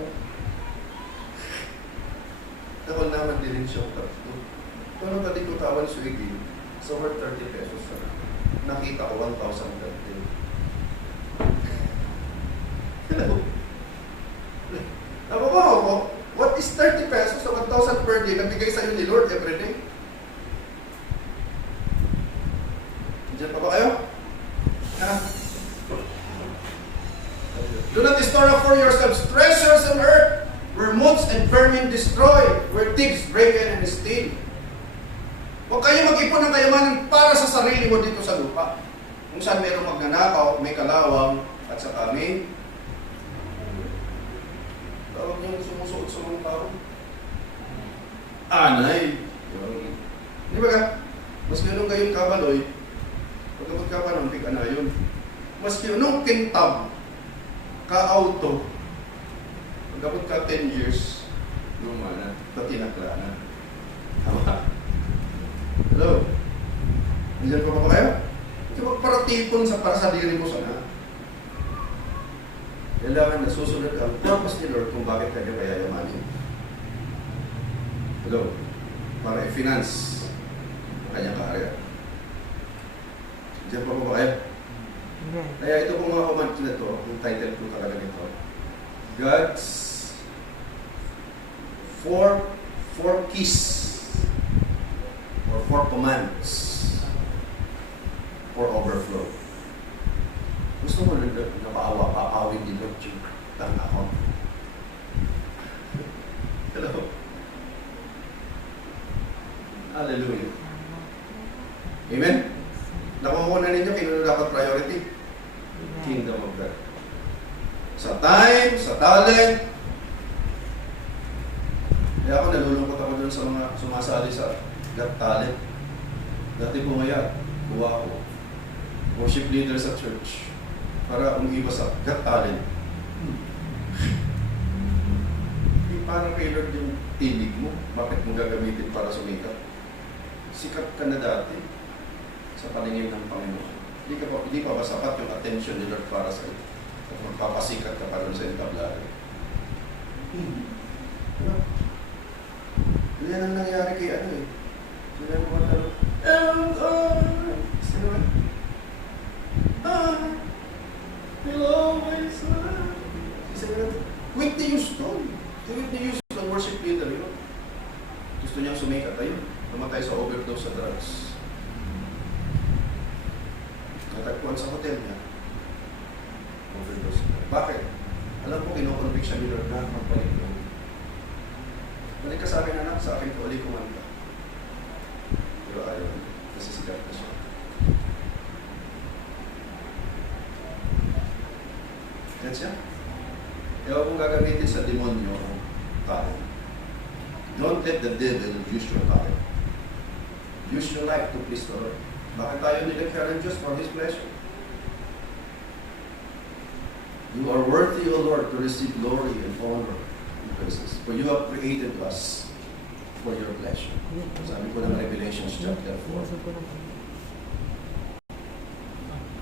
Nakal naman din siya tatlo. Kung ano ko tawan sa igin, so worth 30 pesos na. Nakita ko 1,030. Hello? Nababaho ko, what is 30 pesos sa 1,000 per day na bigay sa iyo ni Lord every day? Diyan pa ba kayo? Do not store up for yourselves treasures on earth, where moths and vermin destroy, where thieves break in and steal. Huwag kayo mag-ipon ng kayamanan para sa sarili mo dito sa lupa. Kung saan mayroong magnanakaw, may kalawang, at sa kami, tawag niyong sumusuot sa mga tao. Anay! Di ba ka? Mas ganun kayong kabaloy, pagkabot ka pa ng pig-anayon. Mas ganun kintab, ka-auto, pagkabot ka 10 years, luma na, patinakla na. Tama? Hello? Nandiyan pa ba kayo? Hindi magparatipon para sa diri mo sana. Kailangan na susunod ang purpose ni Lord kung bakit kayo kayayamanin. Hello? Para i-finance ang kanyang kaarya. Nandiyan pa ba kayo? Kaya ito po mga command na ito, yung title ko talaga nito, God's four keys or 4 commands for overflow. Gusto mo na napaawa, papawin din Lord yung lang ako. Hello? Hallelujah. Amen? Nakukuha na ninyo, kino dapat priority? Kingdom of God. Sa time, sa talent. Kaya ako nalulungkot ako dun sa mga sumasali sa Got Talent. Dati bumaya, buwa ko. Worship leader sa church. Para umiba sa Got Talent. Parang kay Lord yung tinig mo. Bakit mo gagamitin para sumikat? Sikat ka na dati sa paningin ng Panginoon. Hindi pa ba sapat yung attention ni Lord para sa iyo? At magpapasikat ka pa rin sa entablado. Yan ang nangyari kay Sila yung mga tanong, sino ba? Hello, my son. Isa na natin, Whitney Houston. Si Whitney Houston, ang worship leader yun. Gusto niyang sumikat ayun. Namatay sa overdose sa drugs. Natagpuan sa hotel niya. Overdose. Bakit? Alam ko, kinoconvict siya ni Lord na magbalik mo. Balik ka sa akin, anak. Sa akin, uli kumanta. Pero ayaw. Kasi sigat na siya. Yan siya. Ewan kung gagamitin sa demonyo ang talent. Don't let the devil use your talent. Use your life to please the Lord. Bakit tayo nilikha ng Diyos for His pleasure? You are worthy, O Lord, to receive glory and honor and praises. For you have created us for your pleasure. Sabi ko ng Revelations chapter 4.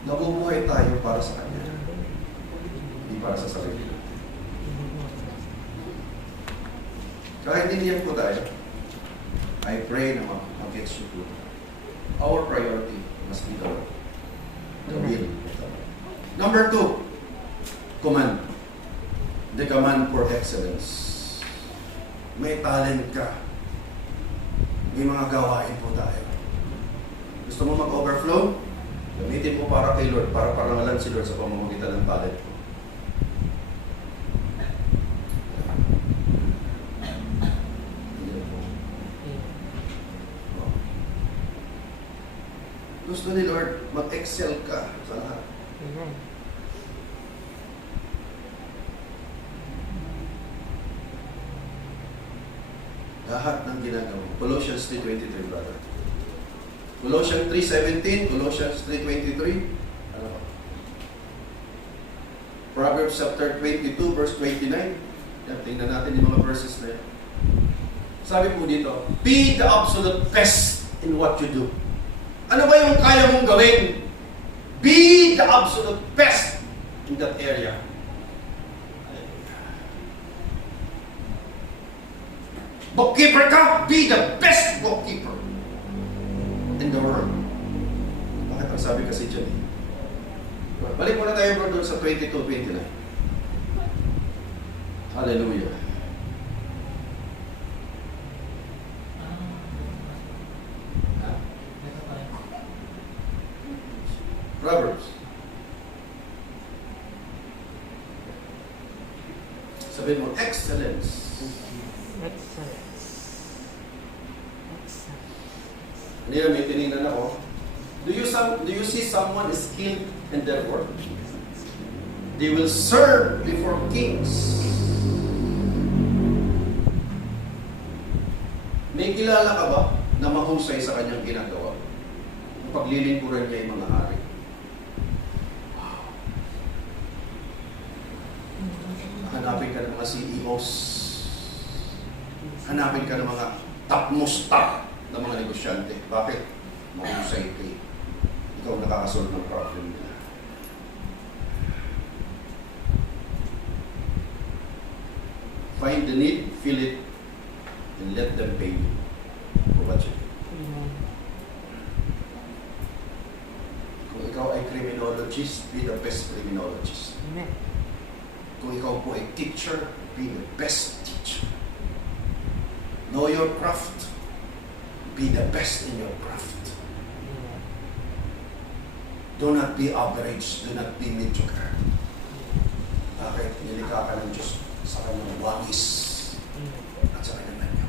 Nabubuhay tayo para sa Kanya. Hindi para sa sarili. Kahit hindi po tayo, I pray na mag-gets you po. Our priority must be the Lord. The will of the Lord. Number 2, command. The command for excellence. May talent ka. May mga gawain po tayo. Gusto mo mag-overflow? Gamitin mo para kay Lord, para parangalan si Lord sa pamamagitan ng talent mo. Gusto ni Lord, mag-excel ka sa lahat. Lahat ng ginagawa. Colossians 3:23, brother. Colossians 3:17, Colossians 3:23. Ano? Proverbs chapter 22, verse 29. Yan, tingnan natin yung mga verses na yan. Sabi po dito, be the absolute best in what you do. Ano ba yung kaya mong gawin? Be the absolute best in that area. Bookkeeper ka, be the best bookkeeper in the world. Bakit ang sabi kasi dyan? Balik muna tayo bro doon sa 22-29. Hallelujah. Proverbs. Sabihin mo, excellence. Ano yun, may tinignan ako. Do you see someone skilled in their work? They will serve before kings. May kilala ka ba na mahusay sa kanyang ginagawa? Paglilingkuran niya yung mga hari. Hanapin ka ng mga CEOs. Hanapin ka ng mga topmost top ng mga negosyante. Bakit? Mahusay kayo. Ikaw nakakasolve ng problem nila. Find the need, feel it, and let them pay you for what you do. Kung ikaw ay criminologist, be the best criminologist. Kung ikaw po ay teacher, be the best teacher. Know your craft. Be the best in your craft. Do not be average. Do not be mediocre. Bakit? Nilikha ka ng Diyos sa kanyang wangis at sa kanyang nanyo.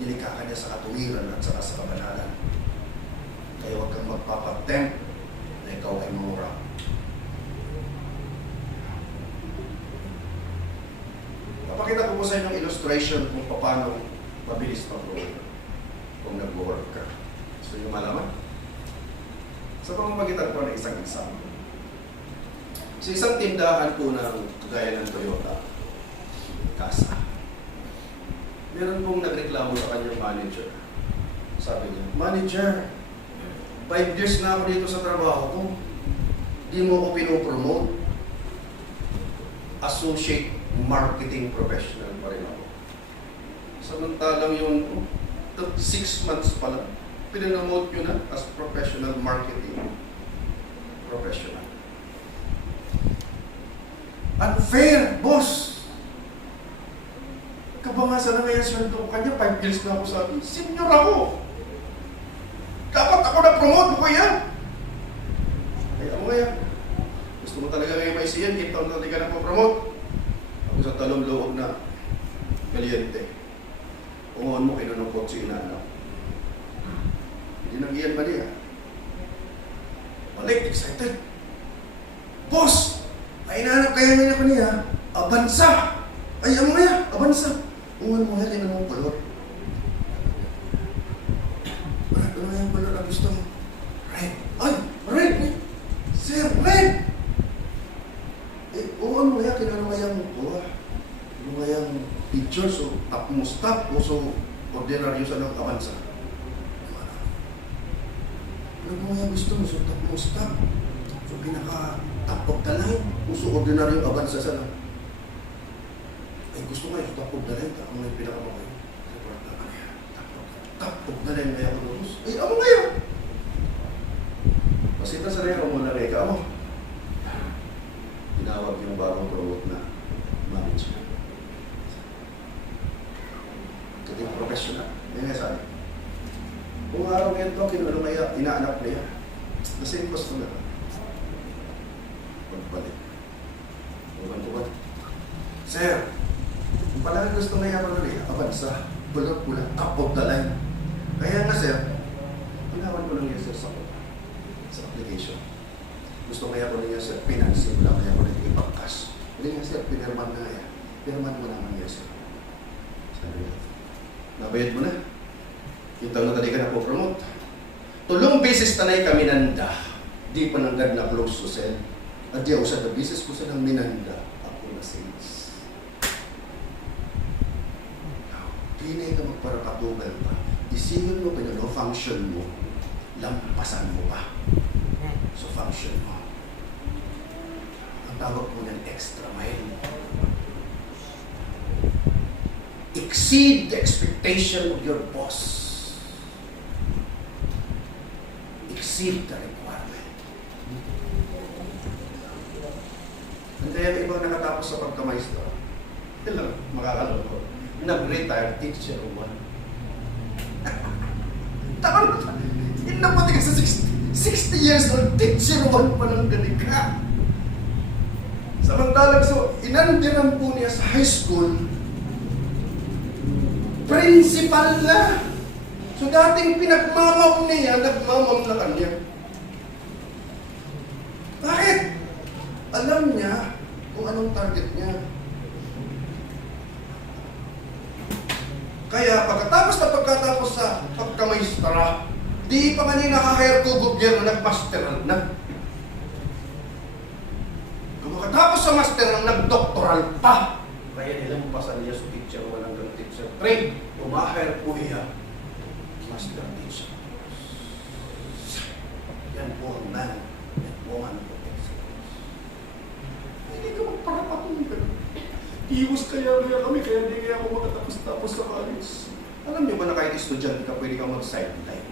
Nilikha ka niya sa katuwiran at sa kabanalan. Kaya huwag kang magpapatempt na ikaw ay mura. Papakita ko po sa inyo ng illustration kung paano mabilis mag-work kung nag-work ka. Gusto nyo malaman? Sa pamamagitan ko ng isang example. Sa isang tindahan po ng gaya ng Toyota, Casa. Meron pong nagreklamo sa kanyang manager. Sabi niya, Manager, 5 years na ako dito sa trabaho ko. Di mo ako pinopromote. Associate marketing professional pa rin ako. Samantalang yung 6 months pa lang, pinanomote nyo na as professional marketing professional. Unfair, boss! Kabangasan na ngayon sweldo ko kanya, 5 years na ako sa akin. Senior ako! Dapat ako na-promote mo kaya? Kaya mo kaya? Gusto mo talaga ngayon maisiyan, kita mo talaga na po-promote. Ako sa talong loob na kaliente. Ungon mo kinunukot si inaanak. Hindi nang iyan ba niya? Balik, excited. Boss! Ay inaanap kaya ngayon ako niya. Abansa! Ay, ano kaya? Abansa! Ungon mo kaya kinunukot kolor. Ano yung kolor ang gusto mo? Red! Ay! Red! Sir, red! Eh, ungon mo kaya kinunukot kaya mo ko ah. Ano kaya picture, so top mo stop o so ordinaryo sa ng abansa. Ano mo nga gusto mo, so top mo stop. So pinaka top of the line, o so ordinaryo abansa sa lang. Ay gusto nga yung top of the line, ako may pinaka mo kayo. Top of the line kaya ako nabus. Ay, ako ngayon! Pasita sa rin ako muna reka mo. Tinawag yung bagong promote na manager. Kating professional. Yan nga sabi. Kung araw ngayon ito, kinulong kaya, inaanak niya. The same customer. Pagbalik. Uban-uban. Sir, kung pala gusto na yan ano niya, abansa, bulag-bulag, top of the line. Kaya nga sir, inawan ko lang yan sir sa application. Gusto kaya ko niya sir, pinansin lang kaya ko niya ipag-cash. Hindi nga sir, pinirman na yan. Pinirman mo naman yan sir. Sabi niya. Nabayad mo na. Yung taon na tali ka na po promote. Tulong beses tanay ka Minanda. Di pa nanggad na close to sell. At di ako sa beses ko sa ng Minanda. Ako na sales. Di na ito magparakatugal pa. Isingin mo pa na function mo. Lampasan mo pa. So function mo. Ang tawag mo ng extra mile. Exceed the expectation of your boss. Exceed the requirement. And kaya may ibang nakatapos sa pagkamaestro. Ito lang, makakalong ko. Nag-retire teacher 1. Takot! Inabuti ka sa 60 years old, teacher 1 pa lang galing ka. Samantalang so, inandiran po niya sa high school, principal na. So dating pinagmamam niya, nagmamam na kanya. Bakit? Alam niya kung anong target niya. Kaya pagkatapos sa pagkamaestra, di pa kanina nakahire ko gobyerno, nag-masteral na. Kung pagkatapos sa masteral, nag-doctoral pa. Kaya nilang pasan niya sa teacher 1 hanggang teacher 3. Umahire po iya. Master teacher. Yan po ang man at woman of excellence. Hindi ka magparapatong. Iwas kaya kami, kaya hindi kaya ako makatapos-tapos sa college. Alam niyo ba na kahit estudyante ka, pwede ka mag-sideline?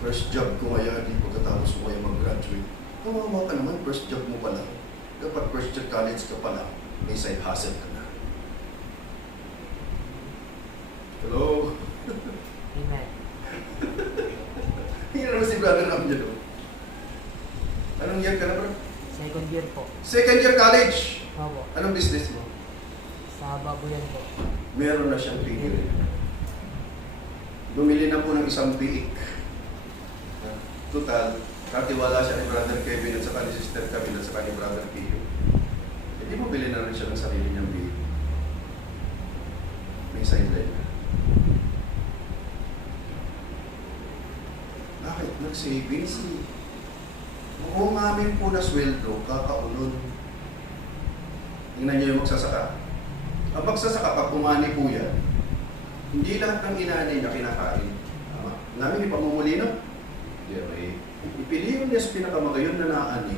First job ko kaya, di pagkatapos ko kaya mag-graduate. Kawawa ka naman, first job mo pa lang. Kapag first year college ka pa lang, may side hustle ka na. Hello? Amen. Hindi naman si brother namin dyan. Anong year ka na bro? Second year po. Second year college. Opo. Anong business mo? Sa babuyan po. Meron na siyang tigil. Bumili na po ng isang biik. Total, katiwala siya ni Brother Kevin at saka ni Sister Kevin at saka ni Brother Pio. Hindi mo bili na rin siya ng sarili niyang biik. May sideline na. Bakit? Nag-savings eh. Buong amin po na sweldo, kakaunod. Tingnan niyo yung magsasaka. Ang magsasaka, pag pumani po yan, hindi lahat ng inanay na kinakain. Tama. Namin ipamumuli na. Hindi, okay. Ipiliyon niya sa pinakamagayon na naani.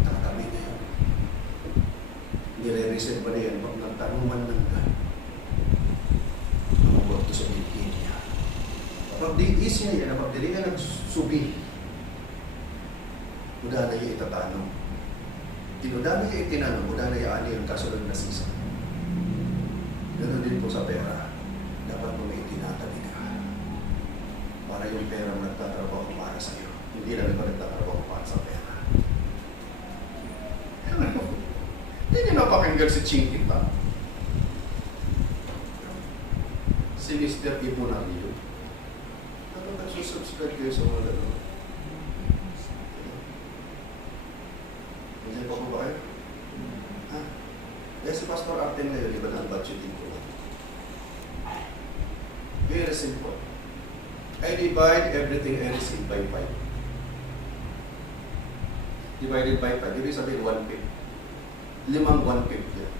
Itatami na yun. i-re-receive ba niyan pag nagtanungan ng God? Ang huwag to sa bigyan niya. Kapag di is niya yan, kapag di ka nagsubi, uda na niya itatanong. Tinuda na niya itinanong, uda na niya ani yung kasunod na season. Ganun din po sa pera. Dapat mo may itinatabi ka. Para yung pera mo nagtatrabaho para sa iyo. Hindi lang ito nagtatrabaho para sa pera. Hindi niyo napakinggan si Chinkita. Si Mr. Ipunagyo. Ano nagsusubscribe kayo sa mga lalo? Hindi pa po ba kayo? Ha? Eh, si Pastor Arten ngayon, iba na ang budgeting ko. Very simple. I divide everything I receive by 5. Divided by 5, ibig sabihin 1/5. 5 1/5 yan.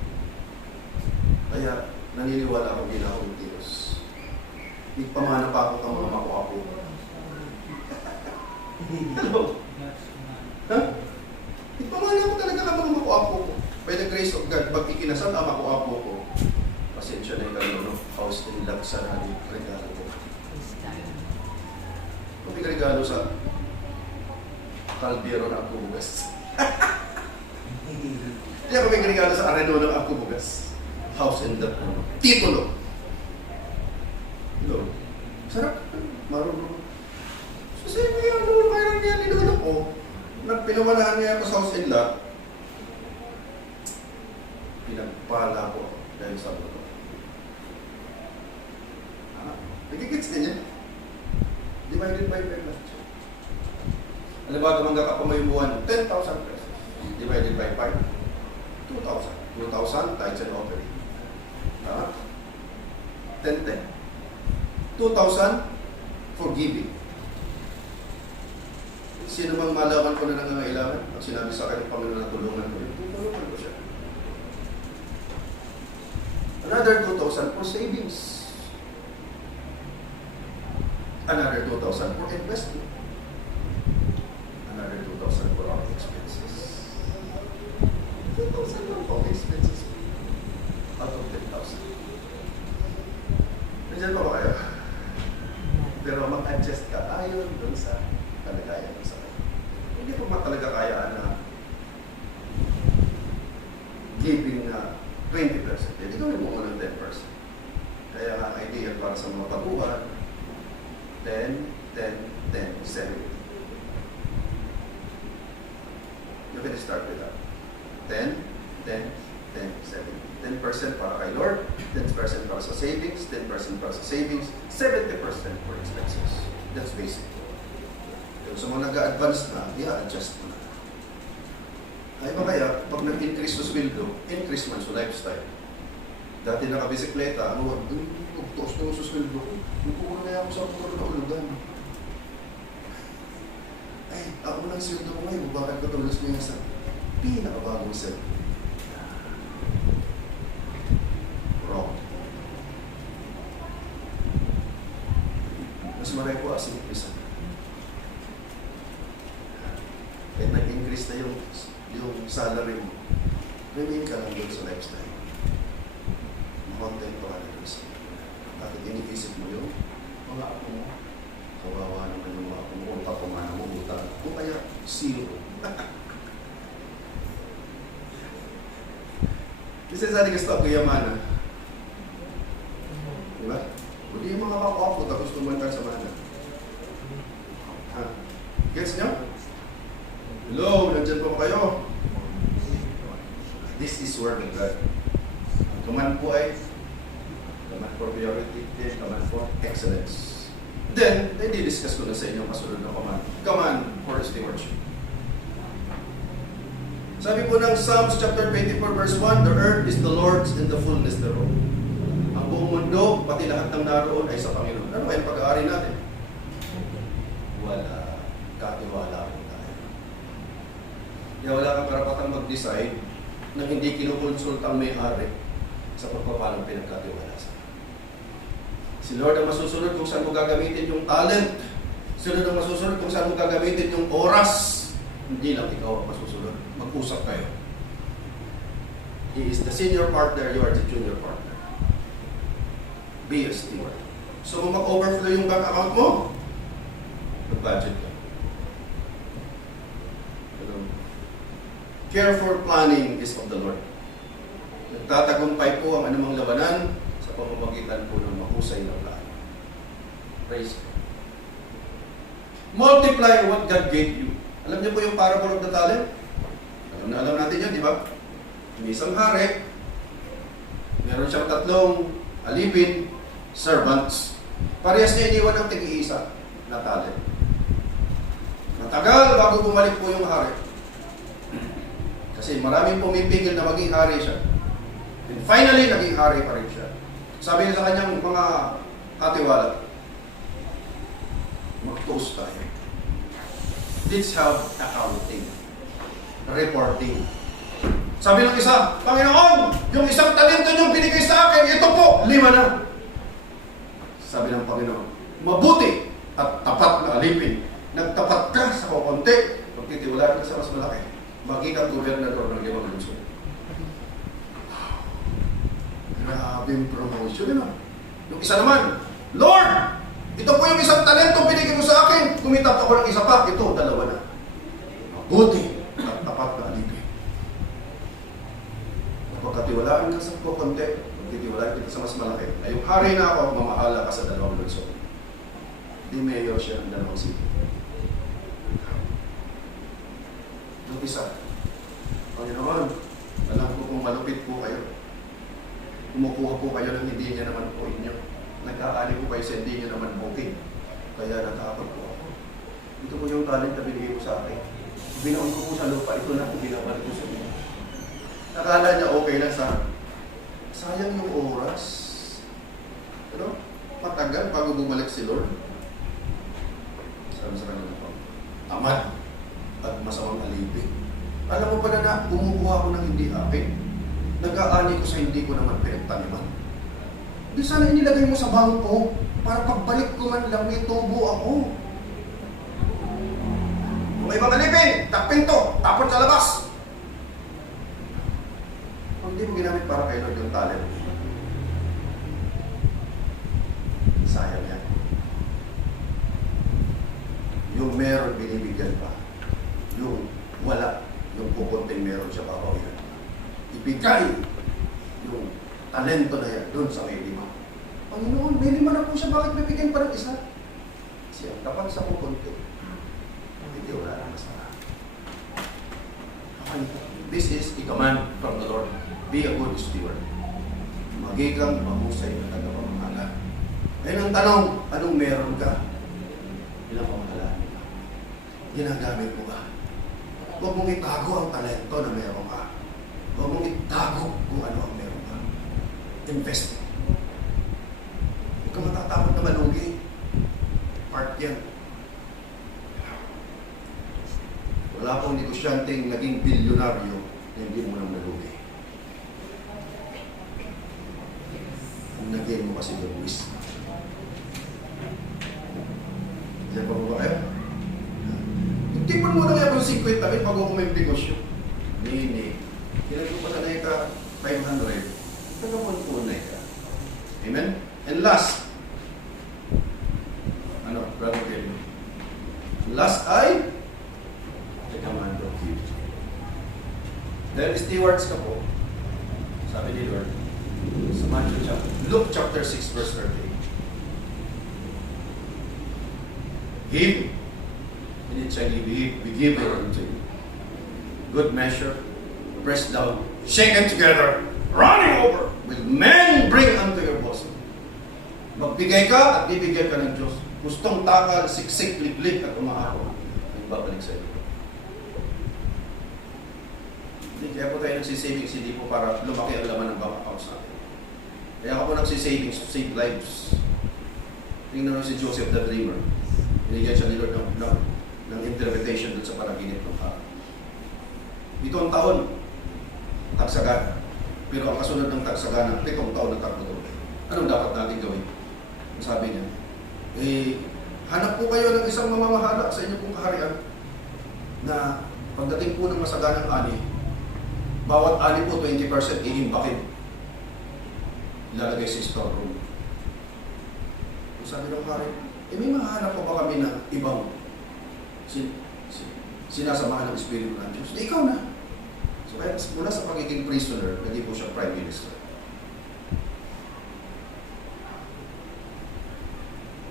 Kaya, naniniwala ako din ako ng Diyos. Nagpamana pa ako ng mga makuha-po. Hello? Ha? Nagpamana ko talaga ka mga makuha-po ko. By the grace of God, pag ikinasal ang makuha-po ko, pasensya na yung house in love sa regalo ko. Kung may regalo sa kaldero na ako bugas. Hindi ako may regalo sa areno ng ako bugas. House in love ko. Titulo. Hello? Sarap. Marunong. So, sa'yo may ano kayo ng kaya nilulo ko. Nagpinawalaan niya ako sa house in love. Pinagpala ko dahil sa ano. Nagigits din yan. Divided by 5 lang. Alam ba, tumanggap ako may buwan, 10,000 pesos. Divided by 5, 2,000. 2,000 tithes and offering. 10,10. 2,000 for giving. Sino mang malaman ko na nangangailangan, pag sinabi sa akin ng Panginoon na tulungan ko, tutulungan ko siya. Another 2,000 for savings. Another 2,000 for investment. Another 2,000 for our expenses. 2,000 lang for expenses. Out of 10,000. Nandiyan pa ba kayo? Pero mag-adjust ka ayon dun sa kalagayan mo sa kanya. Hindi po talaga kayaan na giving na 20%. Hindi gawin mo ng 10%. Kaya ang idea para sa mga paguhan, 10, 10, 10, 7. You can start with that. 10, 10, 10, 7. 10% para kay Lord, 10% para sa savings, 10% para sa savings, 70% for expenses. That's basic. Pero sa mga nag-a-advance na, i-adjust mo na. Ay ba kaya, pag nag-increase sa sweldo, increase man sa lifestyle. Dati nakabisikleta, ano, tuos na sa sweldo ko. Nagpuro na ako sa puro na ulugan. Ay, ako ng sweldo ko ngayon, bakit katulos niya sa pinakabagong sweldo. Wrong. Mas maray po as increase. Kahit nag-increase na yung salary mo, remain ka lang doon sa lifestyle. Content ka na doon sa bakit iniisip mo yung mga ako mo? Kawawa naman yung mga ako mo, o kapamana mo, utang. O kaya, zero. Kasi saan gusto ako yamana? Diba? O di yung mga ako tapos tumantan sa mana. Ha? Gets nyo? Hello, nandyan pa ba kayo? This is word of God. Ang command po ay command for priority, then command for excellence. Then, i-discuss ko na sa inyo ang kasunod na command. Command for stewardship. Sabi po ng Psalms chapter 24 verse 1, the earth is the Lord's and the fullness thereof. Ang buong mundo, pati lahat ng naroon ay sa Panginoon. Ano ay pag-aari natin? Wala. Katiwala po tayo. Kaya wala kang karapatang mag-decide na hindi kinukonsulta ang may-ari sa pagpapalang pinagkatiwala sa iyo. Si Lord ang masusunod kung saan mo gagamitin yung talent. Si Lord ang masusunod kung saan mo gagamitin yung oras. Hindi lang ikaw ang masusunod. Mag-usap kayo. He is the senior partner, you are the junior partner. Be a steward. So kung mag-overflow yung bank account mo, mag-budget ka. Careful planning is of the Lord. Nagtatagumpay po ang anumang labanan sa pamamagitan po ng mahusay na plano. Praise God. Multiply what God gave you. Alam niyo po yung parable of the talent? Alam natin yun, di ba? May isang hari, meron siyang 3 alipin, servants. Parehas niya iniwan ng tig-iisa na talent. Matagal bago bumalik po yung hari. Kasi maraming pumipigil na maging hari siya. And finally, naging hari pa rin siya. Sabi niya sa kanyang mga katiwala, mag-toast tayo. Let's have accounting, reporting. Sabi ng isa, Panginoon, yung isang talento niyong binigay sa akin, ito po, 5 na. Sabi ng Panginoon, mabuti at tapat na alipin. Nagtapat ka sa kukunti, magtitiwalaan ka sa mas malaki. Magiging gobernador ng 5 lungsod. Grabing promotion, yun. Yung isa naman, Lord, ito po yung isang talento binigay mo sa akin. Kumita ako ng isa pa, ito, 2 na. Mabuti at tapat na alipin. Pagkatiwalaan ka sa kukunti, magtitiwalaan kita sa mas malaki. Ay, yung hari na ako, mamahala ka sa 2 lungsod. Di mayor siya ng 2 city. Yung isa, Panginoon, alam ko kung malupit po kayo. Kumukuha po kayo ng hindi niya naman po inyo. Nagkakali po kayo sa hindi niya naman okay. Kaya natakot po ako. Ito po yung talent na binigay mo sa akin. Binaon ko po sa lupa, ito na po binabalik ko sa inyo. Nakala niya okay lang sa sayang yung oras. Pero matagal bago bumalik si Lord. Sabi sa kanila po, tamad at masamang alipin. Alam mo pala na kumukuha ko ng hindi akin. Nag-aani ko sa hindi ko naman pinagtaniman. Di sana inilagay mo sa bangko para pagbalik ko man lang may tubo ako. Kung may mga alipin, takpin to, tapon sa labas. Kung hindi mo ginamit para kay Lord yung talent, sayang yan. Yung meron binibigyan pa. Yung wala, yung pupunting meron siya papawilan. Ibigay yung talento na yan doon sa may 5. Panginoon, may 5 na po siya, bakit bibigyan pa ng isa? Kasi ang tapat sa pupunti, hindi wala na masama. This is a command from the Lord. Be a good steward. Magiging mahusay na tagapamahala. Ngayon ang tanong, anong meron ka? Ilang pamahalaan mo? Ginagamit mo ba? Huwag mong itago ang talento na meron ka. Huwag mong itago kung ano ang meron ka. Invest. Huwag ka matatakot na malugi. Part yan. Wala pong negosyanteng naging bilyonaryo na hindi mo nang nalugi. Ang naging mo kasi yung risk. Diyan pa mo ba kayo? Tipon mo lang yan kung 50 mil pag ako may negosyo. Nini. Kailan ko pa na ka 500. Taga-1 ka. Amen? And last. Ano, Brother Kelly? Last ay the command of you. Dahil stewards ka po, sabi ni Lord, sa Matthew chapter, Luke chapter 6 verse 38. Give, and it shall be given unto you. Good measure, pressed down, shaken together, running over, will men bring unto your bosom. Magbigay ka at bibigyan ka ng Diyos. Gustong takal, siksik, liglig at umahaw. Babalik sa iyo. Hindi kaya po tayo nagsisavings, hindi po para lumaki ang laman ng bank accounts natin. Kaya ako po nagsisavings to save lives. Tingnan mo si Joseph the Dreamer. Binigyan siya ni Lord ng interpretation dun sa panaginip ng araw. Ito ang taon, tagsagan. Pero ang kasunod ng tagsagan ng 7 taon na tagputol. Anong dapat natin gawin? Sabi niya, hanap po kayo ng isang mamamahala sa inyong pong kaharian na pagdating po ng masaganang ani, Bawat ani po, 20% iimbakin. Ilalagay sa store room. Kung sabi ng pare, may mahanap pa ba kami na ibang sinasamahan ng Espiritu ng Diyos? Ikaw na. So kaya mula sa pagiging prisoner, naging po siya Prime Minister.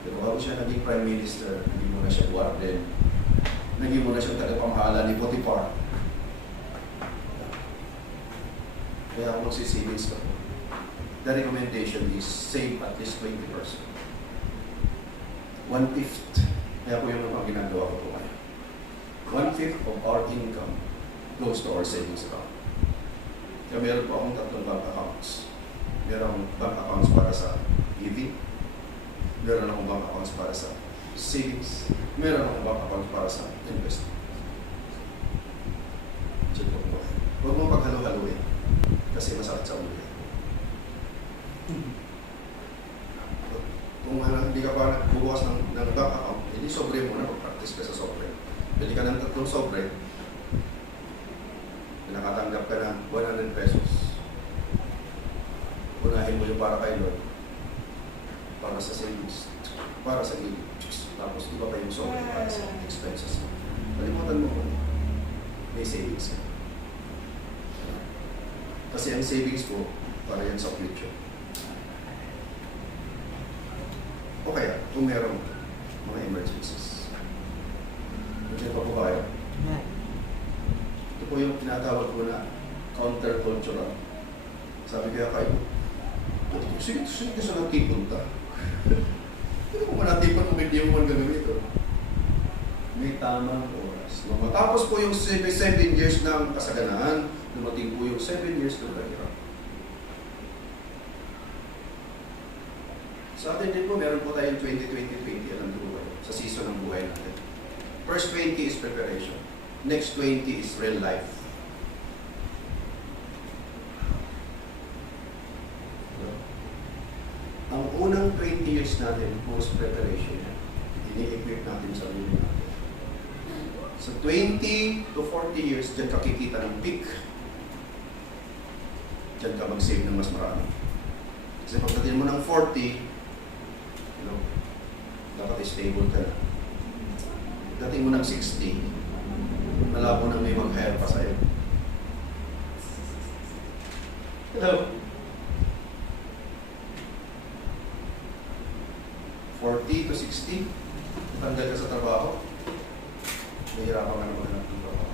Pero bago siya naging Prime Minister, naging muna siya warden, naging muna siya tagapamahala ni Potiphar. Kaya ako magsisavings ka po. The recommendation is save at least 20%. 1/5. Kaya po yung mga ginagawa ko po ngayon. 1/5 of our income goes to our savings account. Kaya meron po akong 3 bank accounts. Meron akong bank accounts para sa giving. Meron akong bank accounts para sa savings. Meron akong bank accounts para sa investment. Check po po. Huwag mong paghalo-haloin kasi masakit sa ulo yan. Kung hindi ka pa nagbubukas ng bank account, hindi sobre mo na mag-practice ka sa sobre. Bili ka ng 3 sobre, nakatanggap ka ng 100 pesos. Unahin mo yung para kay Lord, para sa savings, para sa giving. Tapos iba pa yung sobre para sa expenses. Kalimutan mo ko, may savings ka. Kasi ang savings po, para yan sa future. O kaya, kung meron mga emergencies. Nandiyan pa po kayo? Amen. Ito po yung tinatawag ko na countercultural. Sabi kaya kayo, sige sa natipon ta. Hindi mo manatipon kung hindi mo man gagawin ito. May tamang oras. Nung matapos po yung 7 years ng kasaganaan, dumating po yung 7 years ng kahirap. Sa atin din po, meron po tayong 20-20-20, alam po kayo, sa season ng buhay natin. First 20 is preparation. Next 20 is real life. Ang unang 20 years natin, post-preparation, ini-equip natin sa sarili natin. Sa 20 to 40 years, dyan ka kikita ng peak. Dyan ka mag-save ng mas marami. Kasi pagdating mo ng 40, dapat stable ka na. Dating mo ng 60, malabo nang may mag-hire pa sa'yo. Hello? 40 to 60, tanggal ka sa trabaho, nahihirapan ka na maghanap ng trabaho.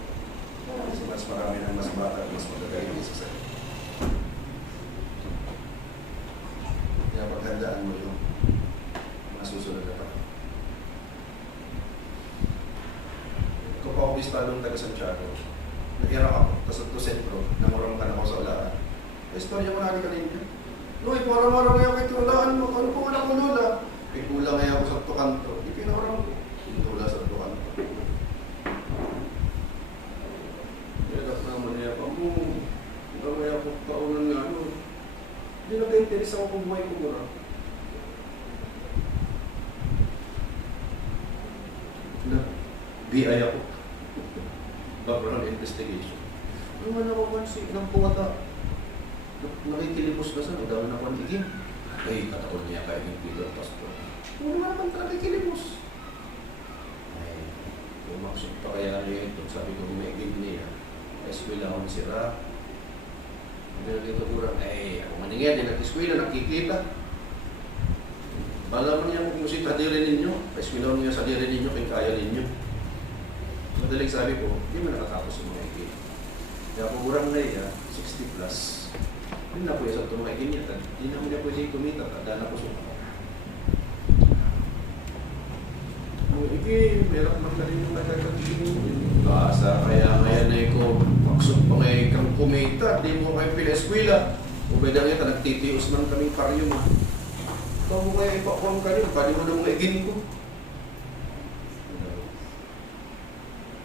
Kasi mas marami ng mas bata at mas magagaling isa sa'yo. Kaya paghandaan mo yung susunod na tayo. Ikaw pa ako bistalong taga Santiago. Nag-irak ako, tapos ito sentro, namurang ka na ako sa ulaan. Istorya mo natin kanina. Loy, parang-marang ngayon kay tulaan mo. Ano po anak ko, Lola? May kulang ngayon ako sa tukanto. Ipinarang ko. Tula sa tukanto. Nagap naman niya pa mo. Gamaya ko paunan nga. Hindi na ka-interest ako kung buhay ko mura. BI ako. Background investigation. Ano man ako man si ng puwata. Nakikilibos na sa dami na panigin. Ay, kataon niya kayo yung Peter Pastor. Ano naman nakikilibos? Ay, umaksyon pa kaya niya ito. Sabi ko, kumigil niya. Eskwela akong sira. Hindi na dito kurang. Ay, ako maningin. Hindi nag-eskwela, nakikita. Bala mo niya kung si tadirin ninyo. Eskwela niya sa dirin ninyo, kaya kaya ninyo. Madaling sabi ko, hindi mo nakatapos yung mga ikin. Kaya kung urang na iya, 60 plus, hindi na po yung sa mga ikin niya. Hindi na mo niya pwede kumita, tanda na po siya. Mga ikin, meron naman na rin yung nagkakatingin. Kaasa, kaya ngayon na ko, paksot pa ngayon kang kumita, di mo kayo pila-eskwela. Ubeda nga, nagtitios man kaming karyong. Ikaw mo kaya ipakuang ka rin, pwede mo na mga ikin ko.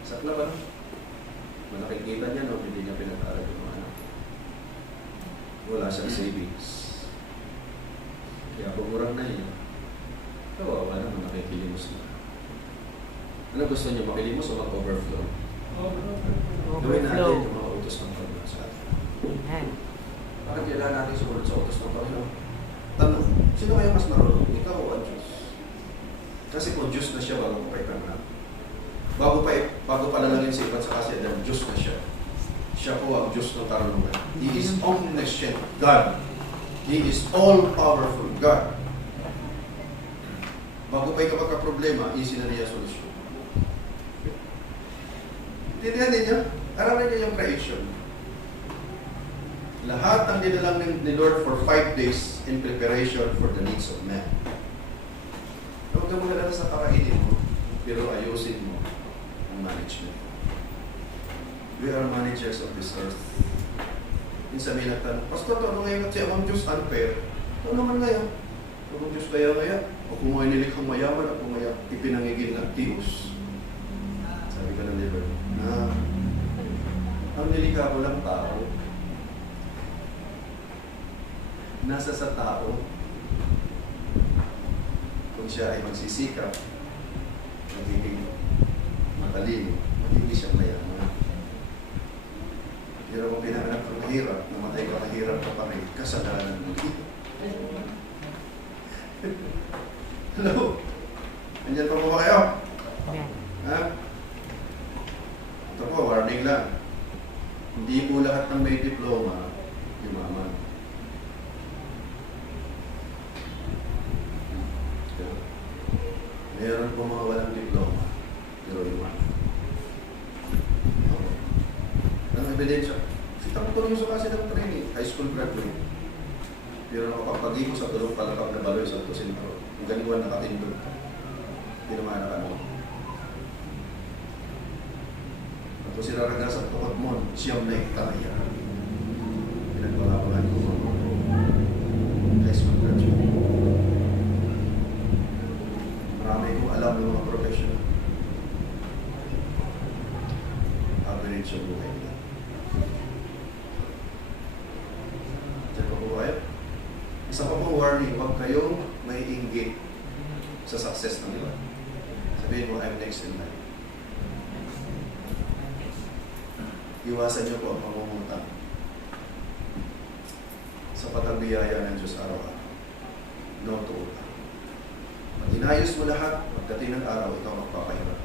Sakla ba? Malaking kita niya, no? Hindi niya pinag-aaral yung mga anak. Wala siyang savings. Kaya pagurang na yun. Kawawa naman, nakikilimos na. Ano gusto niyo, makilimos o mag-overflow? Gawin natin yung mga utos ng pag-asa. Amen. Bakit kailangan natin sumunod sa utos ng Panginoon? Tanong, sino kaya mas marunong? Ikaw o ang Diyos? Kasi kung Diyos na siya, bago pa itanong. Bago pa lalagin sa iba't sa kasya, Diyos na siya. Siya po ang Diyos ng karunungan. He is omniscient God. He is all-powerful God. Bago pa ikaw magka-problema, easy na niya solusyon. Tindihan ninyo? Aralan niyo yung creation. Lahat ang dinalang ni Lord for 5 days in preparation for the needs of man. Huwag ka magdala sa kakainin mo, pero ayusin mo ang management. We are managers of this earth. Minsan may nagtanong, Pastor, ano ngayon at siya ang Diyos unfair? Ito naman ngayon. Kung ang Diyos kaya ngayon, o kung may nilikhang mayaman at kung may ipinangigil ng Diyos. Sabi ka ng Lord, na ang nilikha ko lang tao, nasa sa tao, kung siya ay magsisikap, magiging matalino, magiging siya mayaman. Pero kung pinanganak ng mahirap, namatay ka mahirap ka pa rin, kasalanan mo dito. Hello? Andiyan pa po ba kayo? Amen. Ha? Ito po, warning lang. Hindi po lahat ng may diploma, yumaman. Meron po mga walang diploma, pero yumaman. Okay. Anong ebidensya? Sitang tulong sa kasi ng training, high school graduate. Pero nakapagpagi ko sa tulong palakap na baloy sa sentro. Ang ganiwan nakatindog. Hindi naman nakano. At kung sinaraga sa tukot mo, siyam na iktaya. Pinagpalapangan ko mga high school graduate. Marami kong alam ng mga professional. Average yung buhay nila. Diyan pa po kayo? Isa pa po warning, huwag kayong may inggit sa success ng iba. Sabihin mo, I'm next in line. Iwasan niyo po ang pangungutang. Sapat ang biyaya ng Diyos araw-araw. No to utang. Pag inayos mo lahat, pagdating ng araw, ikaw magpapahirap.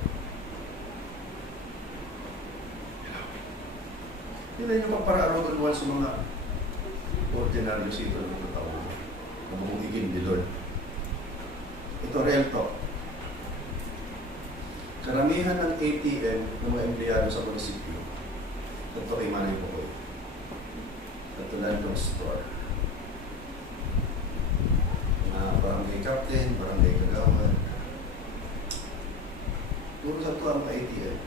Yun na yung magparaarawan sa mga ordinaryo sito ng tao na bumigin ni Lord. Ito real talk. Karamihan ng ATM ng mga empleyado sa munisipyo, ito kay Manay Pokoy, katulad ng store. Barangay captain, barangay kagawad. Puro sa ito ang ATM.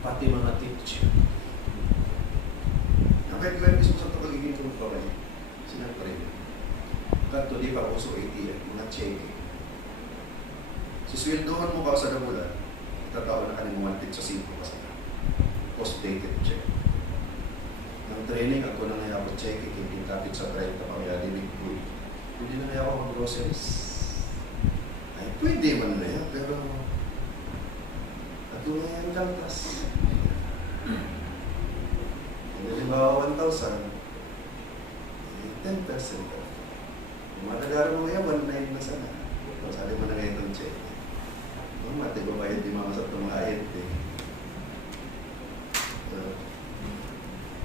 Pati mga teacher. Kahit mismo sa ito kagiging kumpulan, sinapre. Kanto di pa uso ATM, mga checking. Susweldohan mo ka sa nabulan, tatawag na kanil mumantik sa 5 kasi post-dated check. Ang training, ako na nga ako checking, hindi kapit sa 30 pangyari big food. Hindi na nga ako mag-groceries. Ay, pwede man na yan, pero ato na yan kaltas. Halimbawa 1,000, 10% off. Kung matagaro mo yan, 1,900 na sana. Kung sali mo na ngayon itong check. Kung mati ba bayad di mga sa itong ayat eh.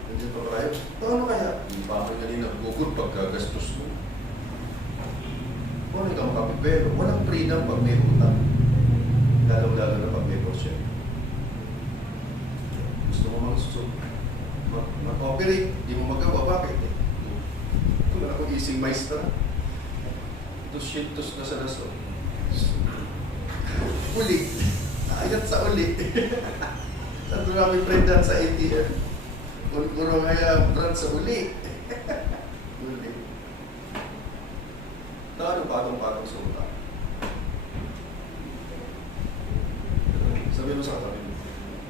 Nandiyan pa ba kayo? Paano kaya? Hindi pa ako kanina nag-google pagkagastos mo. Kung ikaw makapipero, walang freedom pag may utang. Lalo-lalo na pag may portion. Gusto mo mag-operate, di mo magawa. Bakit eh? Ito na ako ising maestra. Tus na sa naso. Uli. Ayat sa uli. Sa namin friend sa ATM. Kung kaya brand sa uli. Uli. Taano patong-patong sa utang. Sabi mo sa katabi mo,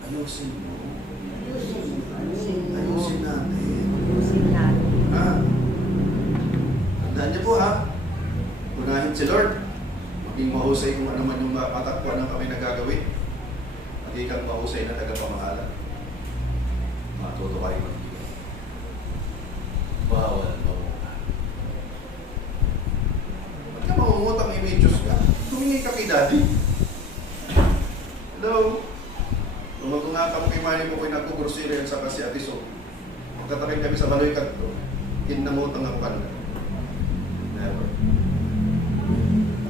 ayusin mo. Ayusin natin. Ha? Tandaan niyo po ha. Unahin si Lord. Maging mahusay kung ano man yung matakpuan ng kami nagagawin. Maging kang mahusay na tagapamahalan. matuto kayo magbigay. Bawal mangungutang. Ba't ka mangungutang, may Diyos ka? Humingi ka kay Daddy. Hello? Kung mag-ungakam kay Manny po, nagkukursira yan sa kasi atiso. Magkatakin kami sa baloy kanto, kinangutang ang kanila. Never.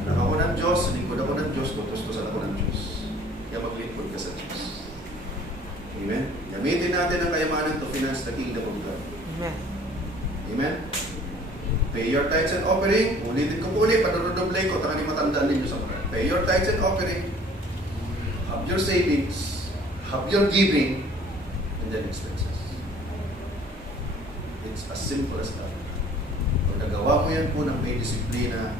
Anak ako ng Diyos, lingkod ako ng Diyos, tutustusan ako ng Diyos. Kaya maglingkod ka sa Diyos. Amen? Gamitin natin ang kayamanan to finance the kingdom of God. Amen. Amen? Pay your tithes and offering. Ulitin ko po ulit, panurudoblay ko, taka ni matandaan ninyo sa mga. Pay your tithes and offering. Have your savings. Have your giving. And then expenses. It's as simple as that. Pag nagawa mo yan po ng may disiplina,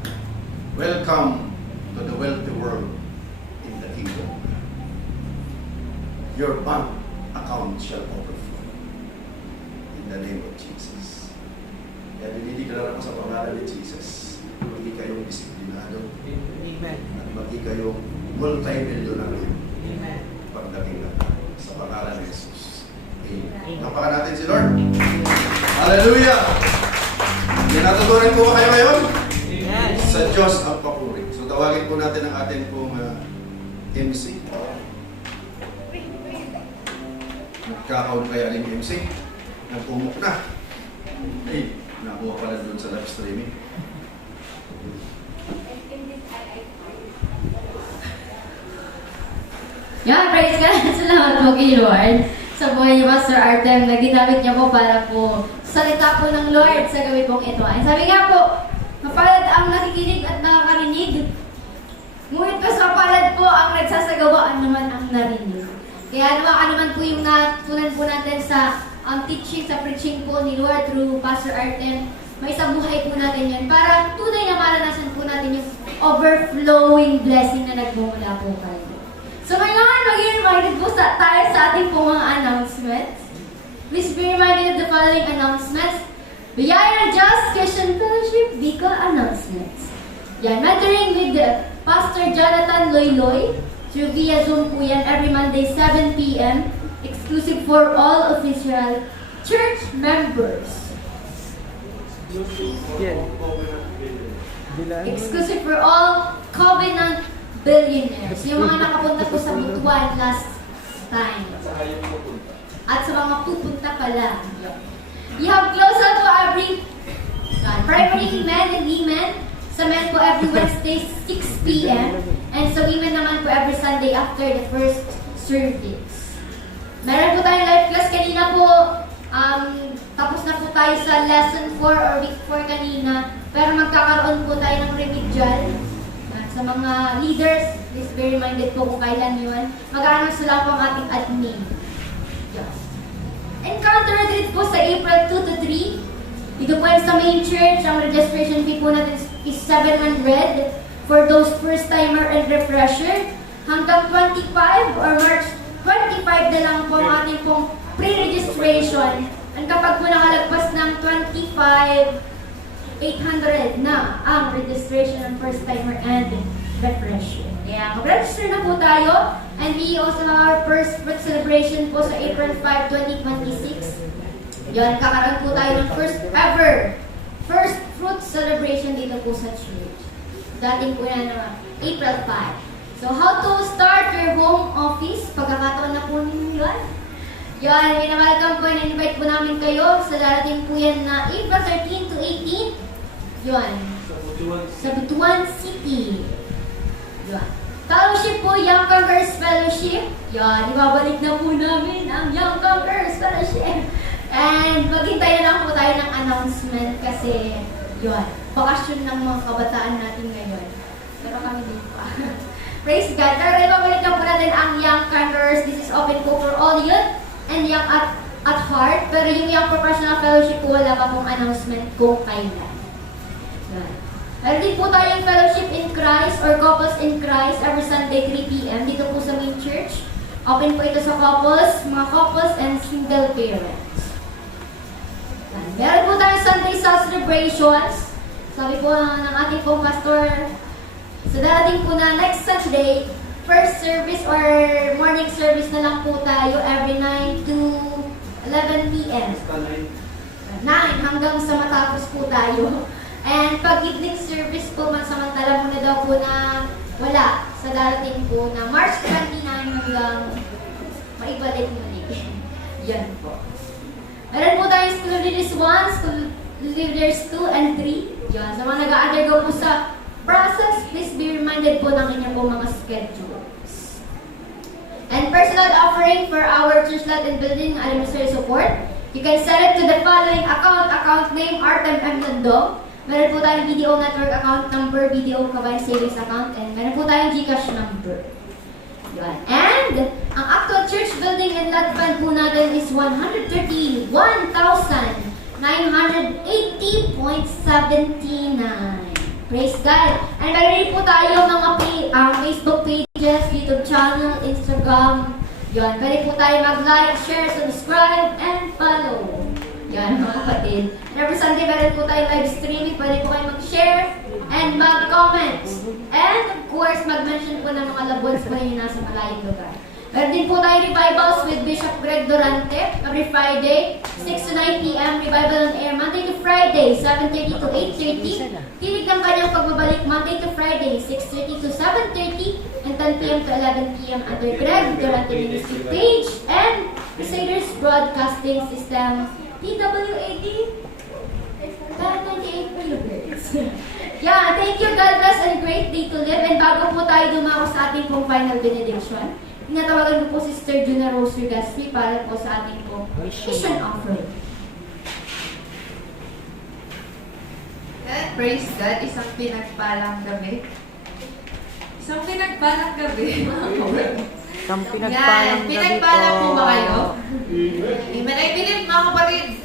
welcome to the wealthy world in the kingdom. Your bank account shall overflow. In the name of Jesus. Kaya dinideklara ko sa pangalan ni Jesus, maging kayong disiplinado Amen. at maging kayong multi-millionaire Amen. pagdating na sa pangalan ni Jesus. Amen. Napakan natin si Lord. Hallelujah! Natutunan po ba kayo ngayon? Yes. Sa Diyos ang papuri. So tawagin po natin ang atin pong MC. Nagkakaon kaya rin MC. Nagpumuk na. Ay, nakuha pala doon sa live streaming. Yan, praise God. Salamat po kay Lord sa buhay niyo, Pastor Artem, na ginamit niya po para po salita po ng Lord sa gabi pong ito. Ay, sabi nga po, mapalad ang nakikinig at nakakarinig. Ngunit mas mapalad po ang nagsasagawaan naman ang narinig. Kaya naman po yung natunan po natin sa teaching, sa preaching po ni Lord through Pastor Artem. May isang buhay po natin yan para tunay na maranasan po natin yung overflowing blessing na nagmumula po kayo. So ngayon, maging reminded po tayo sa ating pong mga announcements. Please be reminded of the following announcements. Biyaya ng Just Christian Fellowship Bicol announcements. Yan, mentoring with the Pastor Jonathan Loyloy through via Zoom po yan every Monday 7 p.m. exclusive for all official church members. Yan. Bilan. Exclusive for all Covenant billionaires. Yung mga nakapunta po sa Butuan last time. At sa mga pupunta pala. You have close out to every primary men and women. Sa men po every Wednesday 6 p.m. And sa women naman po every Sunday after the first service. Meron po tayong live class kanina po. Tapos na po tayo sa lesson 4 or week 4 kanina. Pero magkakaroon po tayo ng remedial. Sa mga leaders, please be reminded po kung kailan yun. Mag-aanos lang po ang ating admin. Yeah. Encounter retreat po sa April 2 to 3. Dito po yan sa main church. Ang registration fee po natin is 700 for those first-timer and refresher. Hanggang 25 or March 25 na lang po ang ating pong pre-registration. At kapag po nakalagpas ng 25, 800 na ang registration ng first-timer and refresher. Kaya mag-register na po tayo. And we also have our first fruit celebration po sa April 5, 2026. Yun, kakaroon po tayo ng first ever first fruit celebration dito po sa church. Dating po yan naman, April 5. So how to start your home office? Pagkakataon na po ninyo yun. Yun, welcome po and invite po namin kayo sa darating po yan na April 13 to 18. Yun. Sa Butuan City. Yun. Fellowship po, Young Conquerors Fellowship. Yun, ibabalik na po namin ang Young Conquerors Fellowship. And maghintay lang po tayo ng announcement kasi yun, bakasyon ng mga kabataan natin ngayon. Pero kami din pa. Praise God. Pero ibabalik na po natin ang Young Conquerors. This is open po for all youth and young at heart. Pero yung Young Professional Fellowship po, wala pa pong announcement kung kailan. Meron din po tayong Fellowship in Christ or Couples in Christ every Sunday 3 p.m. dito po sa main church. Open po ito sa couples, mga couples, and single parents. Meron po tayong Sunday celebrations. Sabi po ng ating pong pastor, sa darating po na next Saturday, first service or morning service na lang po tayo every 9 to 11 p.m. 9 hanggang sa matapos po tayo. And pag evening service po, mansamantala muna daw po na wala sa darating po na March 29 hanggang maibalik muli. Yan po. Meron po tayo school leaders 1, school leaders 2 and 3. Yan. Sa mga nag-undergo po sa process, please be reminded po ng inyong po mga schedules. And personal offering for our church lot and building administrative support. You can send it to the following account name, Artem M. Landong. Meron po tayong BDO Network account number, BDO Kabayan Savings account, and meron po tayong GCash number. Yan. And ang actual church building and lot fund po natin is 131,980.79. Praise God! And meron po tayo mga Facebook pages, YouTube channel, Instagram. Yan. Pwede po tayo mag-like, share, subscribe, and follow. Yan, mga kapatid. And every Sunday, meron po tayo live streaming. Pwede po kayo mag-share and mag-comment. And of course, mag-mention po ng mga labuns po yung nasa malayong lugar. Meron din po tayo revivals with Bishop Greg Durante every Friday, 6 to 9 p.m. Revival on air, Monday to Friday, 7:30 to 8:30. Tinig ng kanyang pagbabalik, Monday to Friday, 6:30 to 7:30, and 10 p.m. to 11 p.m. under Greg Durante Ministry page and Crusaders Broadcasting System. TWAD 98 kilohertz. Yeah, thank you. God bless and great day to live. And bago po tayo dumako sa ating pong final benediction, tinatawagan ko po si Sister Juna Rose Rigaspi para po sa ating pong mission offering. Praise God, isang pinagpalang gabi. Isang pinagpalang gabi. Isang Yan, pinagpalang po ba kayo? Amen. I believe mga kapatid,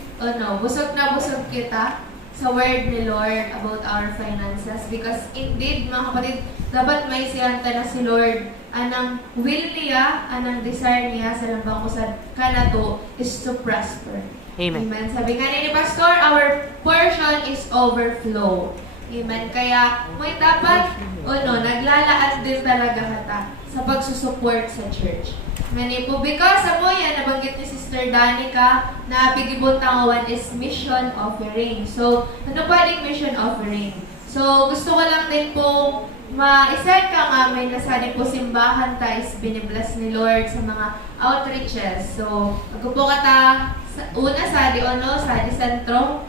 busog na busog kita sa word ni Lord about our finances because indeed mga kapatid, dapat may siyanta na si Lord anang will niya, anang desire niya sa lambang kusad kanato is to prosper. Amen. Amen. Sabi nga ni Pastor, our portion is overflow. Amen. Kaya may dapat, naglalaan din talaga kata sa pagsusupport sa church. Many po, because mo yan, nabanggit ni Sister Danica na pigibuntangawan is mission offering. So, ano pwedeng mission offering? So, gusto ko lang din po ma-isend ka nga, may nasali po simbahan tayo is binibless ni Lord sa mga outreaches. So, magpupo ka ta, una sa sa sentro,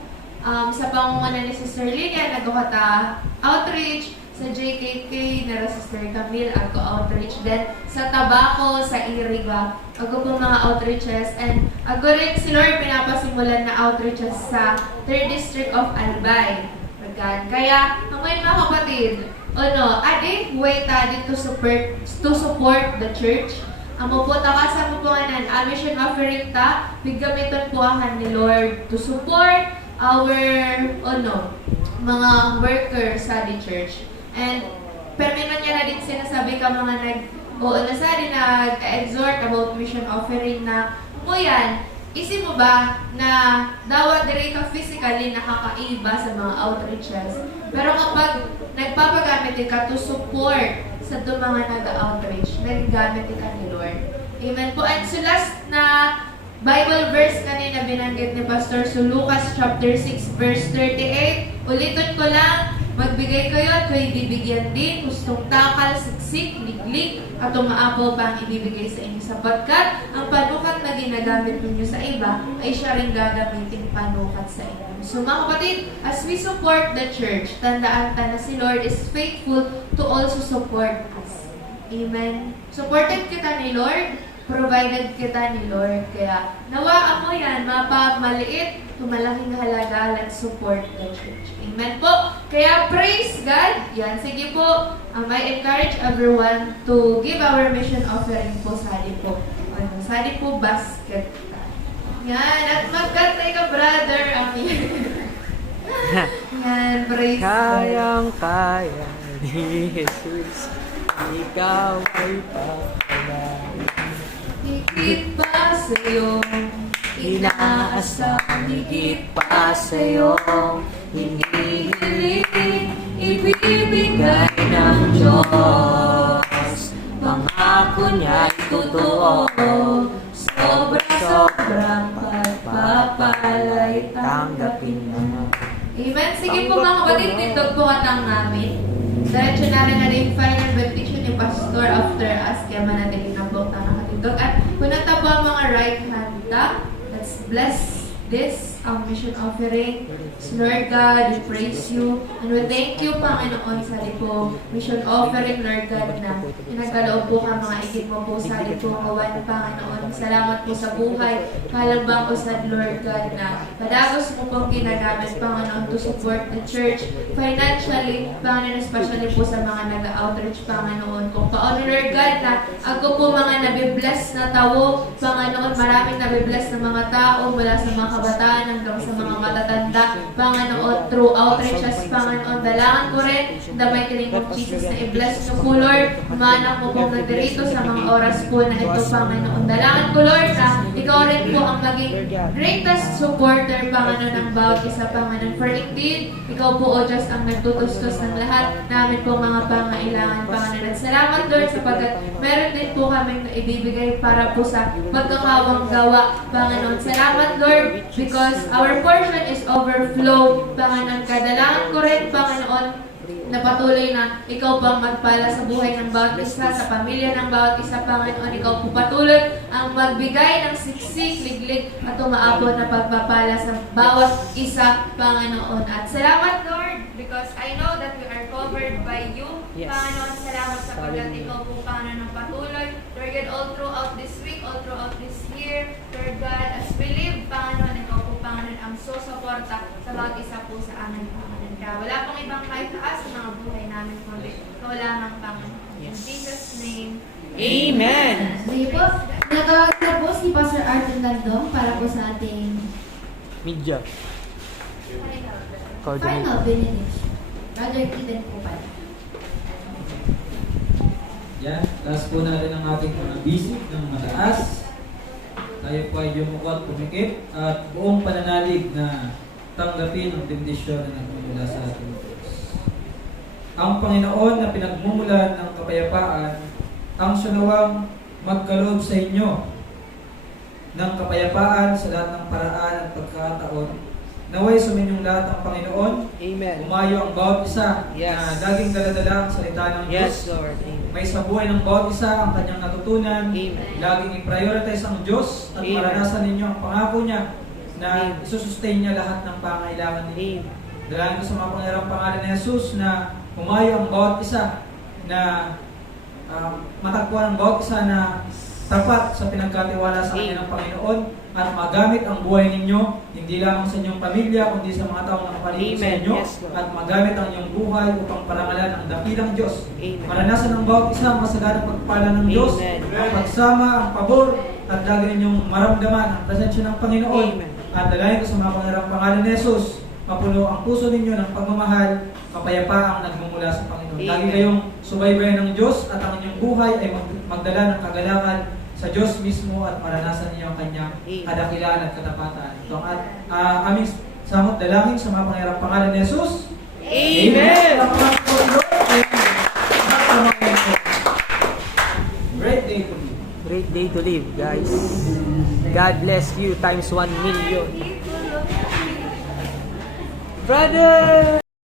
sa pangunguna ni Sister Lilia, nagkakata outreach, sa JKK, nara Sister Camille, ako outreach. Then, sa Tabaco, sa Iriga, ako po mga outreaches. And ako rin si Lord pinapasimulan na outreaches sa 3rd District of Albay. Kaya, mga kapatid, adi, way tadi to support the church. Amo po takasa mo po anan, mission offering ta, bigamiton po ahan ni Lord to support our, mga workers sa the church. And perminan niya na din sinasabi ka mga nag-exhort about mission offering na yan, isip mo ba na dapat dire ka physically nakakaiba sa mga outreaches. Pero kapag nagpapagamit ka to support sa mga nag-outreach, nagagamit ka ni Lord. Amen po. And so last na Bible verse kanina binanggit ni Pastor, so Lucas chapter 6 verse 38. Ulitin ko lang, magbigay kayo at kayo bibigyan din, gustong takal, siksik, liglig, at umaapaw pa ang ibibigay sa inyo sapagkat ang panukat na ginagamit ninyo sa iba ay siya rin gagamitin panukat sa inyo. So mga kapatid, as we support the church, tandaan ta na si Lord is faithful to also support us. Amen. Supported kita ni Lord, provided kita ni Lord. Kaya nawaan mo yan, maliit to malaking halaga, let's support the church. Amen po. Kaya praise God. Yan, sige po. I encourage everyone to give our mission offering po sa po. Sa po basket. Yan, at magkantay ka brother. Yan, praise God. Kayang-kaya ni Jesus, ikaw ay pakalain. Higit pa sa'yo, Inaasam higit pa sa'yo, hinihiling, ibibigay ng Diyos. Pangako niya'y totoo, sobra-sobrang pala. kapatid. Amen. Sige po mga kapatid, tindog po katang namin. Diretso na rin na yung final benediction ni Pastor after us. Kaya manatili na po tayo nakatindog. At punata po ang mga right hand up. Let's bless this mission offering. Lord God, we praise you. And we thank you, Panginoon, sa po mission offering, Lord God, na inagkaloob po ka mga ikit mo po sa po gawan, Panginoon. Salamat po sa buhay. Kalambang ko sa Lord God na padagos mo pong ginagamit, Panginoon, to support the church financially, Panginoon, especially po sa mga nag-outreach, Panginoon. Kung paano, Lord God, na ako po mga nabibless na tao, Panginoon, maraming nabibless na mga tao mula sa mga kabataan hanggang sa mga matatanda, Panginoon, through outreaches, Panginoon, dalangan ko rin, in the mighty name of Jesus, na i-bless nyo po, Lord, umanak mo pong nagdirito sa mga oras po na ito, Panginoon. Dalangan ko, Lord, na ikaw rin po ang maging greatest supporter, Panginoon, ng bawat isa, Panginoon. For indeed, ikaw po, O Diyos, ang nagtutustos ng lahat namin po mga pangailangan, Panginoon. At salamat, Lord, sapagkat meron din po kaming ibibigay para po sa magkakawang gawa, Panginoon. Salamat, Lord, because our portion is overflow, Panginoon. Kadalangan ko rin, Panginoon, na patuloy na ikaw pang magpala sa buhay ng bawat isa, sa pamilya ng bawat isa, Panginoon. Ikaw po patuloy ang magbigay ng siksik, liglig, at umaabot na pagpapala sa bawat isa, Panginoon. At salamat, Lord, because I know that we are covered by you, Panginoon. Salamat sapagkat ikaw po, Panginoon, ang patuloy, Lord God, all throughout this week, all throughout this year, Lord God, as we live, Panginoon, ikaw po, Panginoon, ang susuporta sa bawat isa po sa amin, Panginoon. Kaya wala pong ibang kahit taas sa mga buhay namin, kundi ikaw lamang, Panginoon. In Jesus' name, Amen. Sige po, natawag na po si Pastor Arthur Landong para po sa ating Media. final benediction. Brother Eden po pala. Yan, last po natin ang ating mga bisig ng mataas. Tayo po ay yumuko at pumikit at buong pananalig na tanggapin ang bendisyon na nagmumula sa ating Diyos. Ang Panginoon na pinagmumulan ng kapayapaan, ang sunawang magkaloob sa inyo ng kapayapaan sa lahat ng paraan at pagkakataon. Naway suminyong lahat ang Panginoon. Amen. Umayo ang bawat isa Yes. na laging daladala ang salita ng Diyos. Yes, Lord. Amen. May sa buhay ng bawat isa ang kanyang natutunan. Amen. Laging i-prioritize ang Diyos at Amen. maranasan ninyo ang pangako niya na Amen. isusustain niya lahat ng pangailangan ninyo. Amen. Dalangin ko sa mga pangyarang pangalan ni Jesus na umayo ang bawat isa na matagpuan ang bawat isa na tapat sa pinagkatiwala sa kanya ng Panginoon at magamit ang buhay ninyo hindi lamang sa inyong pamilya kundi sa mga taong nakapaligid sa Amen. inyo Yes, Lord. at magamit ang inyong buhay upang parangalan ang dakilang Diyos. Amen. Maranasan ng bawat isa ang masaganang pagpala ng Diyos, Amen. ang pagsama, ang pabor at lagi ninyong maramdaman ang presensya ng Panginoon. Amen. At dalangin ko sa mga pangarang pangalan ni Jesus, mapuno ang puso ninyo ng pagmamahal, kapayapaang nagmumula sa Panginoon. Amen. Lagi kayong subaybayan ng Diyos at ang inyong buhay ay magdala ng kagalakan sa Diyos mismo at maranasan niyo ang kanyang Amen. kadakilaan at katapatan. Ito ang aming samot dalangin sa mga pangarang pangalan ni Jesus. Amen. Great day to you. Great day to live, guys. God bless you times 1 million. Brother!